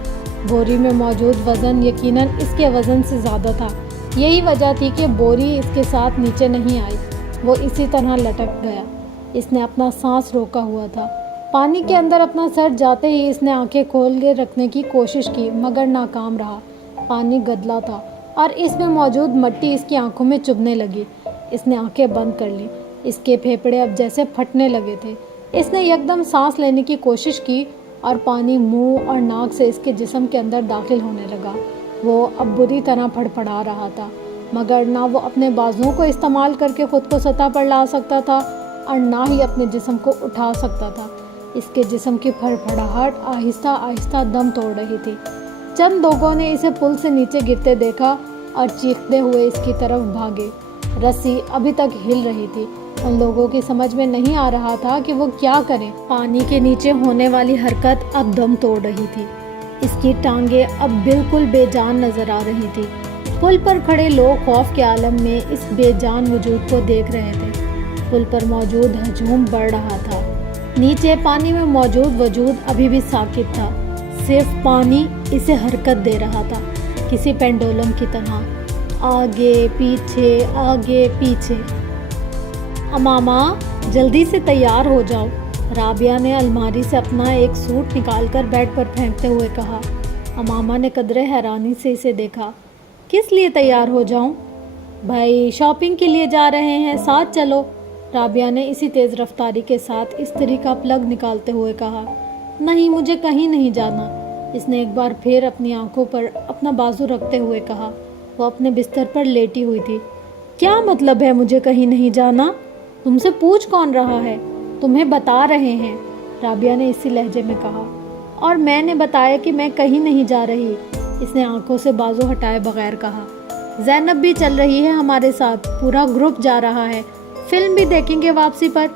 بوری میں موجود وزن یقیناً اس کے وزن سے زیادہ تھا۔ یہی وجہ تھی کہ بوری اس کے ساتھ نیچے نہیں آئی، وہ اسی طرح لٹک گیا۔ اس نے اپنا سانس روکا ہوا تھا۔ پانی کے اندر اپنا سر جاتے ہی اس نے آنکھیں کھول کے رکھنے کی کوشش کی مگر ناکام رہا۔ پانی گدلا تھا اور اس میں موجود مٹی اس کی آنکھوں میں چبھنے لگی۔ اس نے آنکھیں بند کر لیں۔ اس کے پھیپھڑے اب جیسے پھٹنے لگے تھے۔ اس نے یکدم سانس لینے کی کوشش کی اور پانی منہ اور ناک سے اس کے جسم کے اندر داخل ہونے لگا۔ وہ اب بری طرح پھڑپڑا رہا تھا، مگر نہ وہ اپنے بازوؤں کو استعمال کر کے خود کو سطح پر لا سکتا تھا اور نہ ہی اپنے جسم کو اٹھا سکتا تھا۔ اس کے جسم کی پھڑپڑاہٹ آہستہ آہستہ دم توڑ رہی تھی۔ چند لوگوں نے اسے پل سے نیچے گرتے دیکھا اور چیختے ہوئے اس کی طرف بھاگے۔ رسی ابھی تک ہل رہی تھی۔ ان لوگوں کی سمجھ میں نہیں آ رہا تھا کہ وہ کیا کریں۔ پانی کے نیچے ہونے والی حرکت اب دم توڑ رہی تھی۔ اس کی ٹانگیں اب بالکل بے جان نظر آ رہی تھی۔ پل پر کھڑے لوگ خوف کے عالم میں اس بے جان وجود کو دیکھ رہے تھے۔ پل پر موجود ہجوم بڑھ رہا تھا۔ نیچے پانی میں موجود وجود ابھی بھی ساکت تھا۔ صرف پانی اسے حرکت دے رہا تھا، کسی پینڈولم کی طرح، آگے پیچھے آگے پیچھے۔ اماما جلدی سے تیار ہو جاؤ، رابعہ نے الماری سے اپنا ایک سوٹ نکال کر بیڈ پر پھینکتے ہوئے کہا۔ اماما نے قدرے حیرانی سے اسے دیکھا۔ کس لیے تیار ہو جاؤں؟ بھائی شاپنگ کے لیے جا رہے ہیں، ساتھ چلو، رابعہ نے اسی تیز رفتاری کے ساتھ استری کا پلگ نکالتے ہوئے کہا۔ نہیں، مجھے کہیں نہیں جانا، اس نے ایک بار پھر اپنی آنکھوں پر اپنا بازو رکھتے ہوئے کہا۔ وہ اپنے بستر پر لیٹی ہوئی تھی۔ کیا مطلب ہے مجھے کہیں نہیں جانا؟ تم سے پوچھ کون رہا ہے؟ تمہیں بتا رہے ہیں، رابعہ نے اسی لہجے میں کہا۔ اور میں نے بتایا کہ میں کہیں نہیں جا رہی، اس نے آنکھوں سے بازو ہٹائے بغیر کہا۔ زینب بھی چل رہی ہے ہمارے ساتھ، پورا گروپ جا رہا ہے، فلم بھی دیکھیں گے واپسی پر،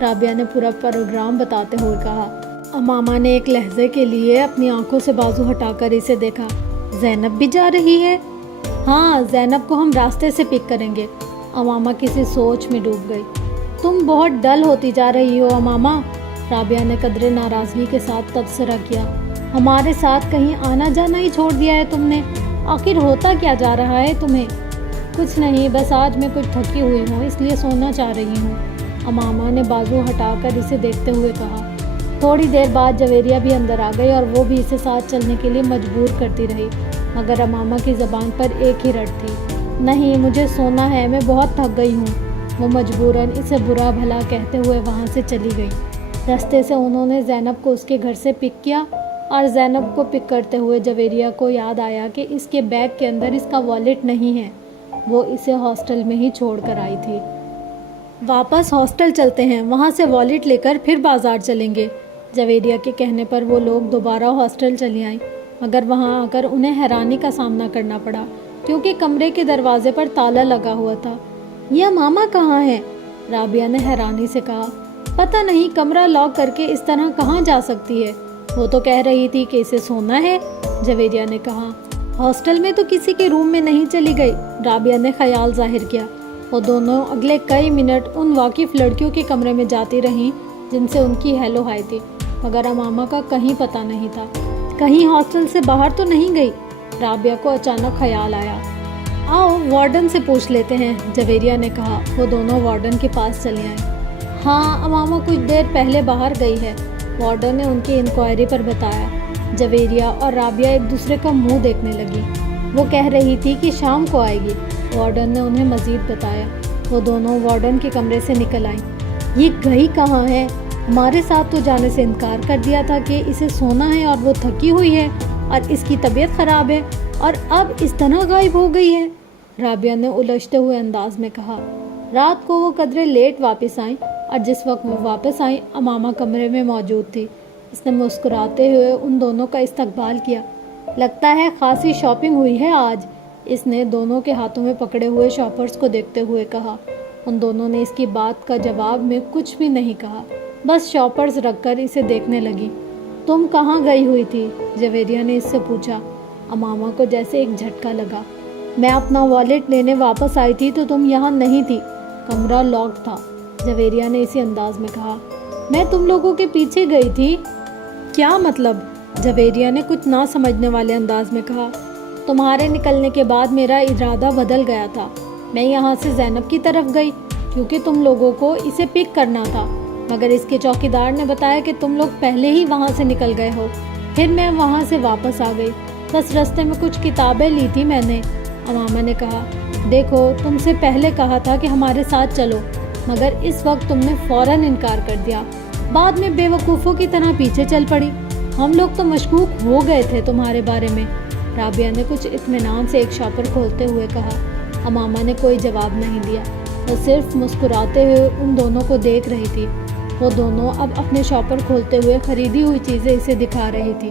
رابعہ نے پورا پروگرام بتاتے ہوئے کہا۔ اماما نے ایک لہجے کے لیے اپنی آنکھوں سے بازو ہٹا کر اسے دیکھا۔ زینب بھی جا رہی ہے؟ ہاں، زینب کو ہم راستے سے پک کریں گے۔ اماما کسی سوچ میں ڈوب گئی۔ تم بہت ڈل ہوتی جا رہی ہو اماما، رابعہ نے قدرے ناراضگی کے ساتھ تبصرہ کیا۔ ہمارے ساتھ کہیں آنا جانا ہی چھوڑ دیا ہے تم نے، آخر ہوتا کیا جا رہا ہے تمہیں؟ کچھ نہیں، بس آج میں کچھ تھکی ہوئی ہوں، اس لیے سونا چاہ رہی ہوں، اماما نے بازو ہٹا کر اسے دیکھتے ہوئے کہا۔ تھوڑی دیر بعد جویریہ بھی اندر آ گئی اور وہ بھی اسے ساتھ چلنے کے لیے مجبور کرتی رہی، مگر اماما کی زبان پر ایک ہی رٹ تھی، نہیں مجھے سونا ہے، میں بہت تھک گئی ہوں۔ وہ مجبوراً اسے برا بھلا کہتے ہوئے وہاں سے چلی گئی۔ راستے سے انہوں نے زینب کو اس کے گھر سے پک کیا اور زینب کو پک کرتے ہوئے جویریہ کو یاد آیا کہ اس کے بیگ کے اندر اس کا والیٹ نہیں ہے، وہ اسے ہاسٹل میں ہی چھوڑ کر آئی تھی۔ واپس ہاسٹل چلتے ہیں، وہاں سے والیٹ لے کر پھر بازار چلیں گے۔ جویریہ کے کہنے پر وہ لوگ دوبارہ ہاسٹل چلی آئیں، مگر وہاں آ کر انہیں حیرانی کا سامنا کرنا پڑا کیونکہ کمرے کے دروازے پر تالا لگا ہوا تھا۔ یہ ماما کہاں ہے؟ رابعہ نے حیرانی سے کہا۔ پتہ نہیں، کمرہ لاک کر کے اس طرح کہاں جا سکتی ہے؟ وہ تو کہہ رہی تھی کہ اسے سونا ہے، جویریہ نے کہا۔ ہاسٹل میں تو کسی کے روم میں نہیں چلی گئی، رابعہ نے خیال ظاہر کیا۔ وہ دونوں اگلے کئی منٹ ان واقف لڑکیوں کے کمرے میں جاتی رہیں جن سے ان کی ہیلو ہائی تھی، مگر اماما کا کہیں پتہ نہیں تھا۔ کہیں ہاسٹل سے باہر تو نہیں گئی؟ رابعہ کو اچانک خیال آیا۔ آؤ وارڈن سے پوچھ لیتے ہیں، جویریہ نے کہا۔ وہ دونوں وارڈن کے پاس چلے آئے۔ ہاں، اماما کچھ دیر پہلے باہر گئی ہے، وارڈن نے ان کی انکوائری پر بتایا۔ جویریہ اور رابعہ ایک دوسرے کا منہ دیکھنے لگی۔ وہ کہہ رہی تھی کہ شام کو آئے گی، وارڈن نے انہیں مزید بتایا۔ وہ دونوں وارڈن کے کمرے سے نکل آئیں۔ یہ گئی کہاں ہے؟ ہمارے ساتھ تو جانے سے انکار کر دیا تھا کہ اسے سونا ہے اور وہ تھکی ہوئی ہے اور اس کی طبیعت خراب ہے، اور اب اس طرح غائب ہو گئی ہے، رابعہ نے الجھتے ہوئے انداز میں کہا۔ رات کو وہ قدرے لیٹ واپس آئیں اور جس وقت وہ واپس آئیں اماما کمرے میں موجود تھی۔ اس نے مسکراتے ہوئے ان دونوں کا استقبال کیا۔ لگتا ہے خاصی شاپنگ ہوئی ہے آج، اس نے دونوں کے ہاتھوں میں پکڑے ہوئے شاپرز کو دیکھتے ہوئے کہا۔ ان دونوں نے اس کی بات کا جواب میں کچھ بھی نہیں کہا، بس شاپرز رکھ کر اسے دیکھنے لگی۔ تم کہاں گئی ہوئی تھی؟ جویریہ نے اس سے پوچھا۔ اماما کو جیسے ایک جھٹکا لگا۔ میں اپنا والیٹ لینے واپس آئی تھی تو تم یہاں نہیں تھی، کمرہ لاک تھا، جویریہ نے اسی انداز میں کہا۔ میں تم لوگوں کے پیچھے گئی تھی؟ کیا مطلب؟ جویریہ نے کچھ نہ سمجھنے والے انداز میں کہا۔ تمہارے نکلنے کے بعد میرا ارادہ بدل گیا تھا، میں یہاں سے زینب کی طرف گئی کیونکہ تم لوگوں کو اسے پک کرنا تھا، مگر اس کے چوکیدار نے بتایا کہ تم لوگ پہلے ہی وہاں سے نکل گئے ہو، پھر میں وہاں سے واپس آ گئی، بس رستے میں کچھ کتابیں لی تھی میں نے، اماما نے کہا۔ دیکھو تم سے پہلے کہا تھا کہ ہمارے ساتھ چلو، مگر اس وقت تم نے فوراً انکار کر دیا، بعد میں بے وقوفوں کی طرح پیچھے چل پڑی۔ ہم لوگ تو مشکوک ہو گئے تھے تمہارے بارے میں۔ رابعہ نے کچھ اطمینان سے ایک شاپر کھولتے ہوئے کہا۔ امامہ نے کوئی جواب نہیں دیا، وہ صرف مسکراتے ہوئے ان دونوں کو دیکھ رہی تھی۔ وہ دونوں اب اپنے شاپر کھولتے ہوئے خریدی ہوئی چیزیں اسے دکھا رہی تھی۔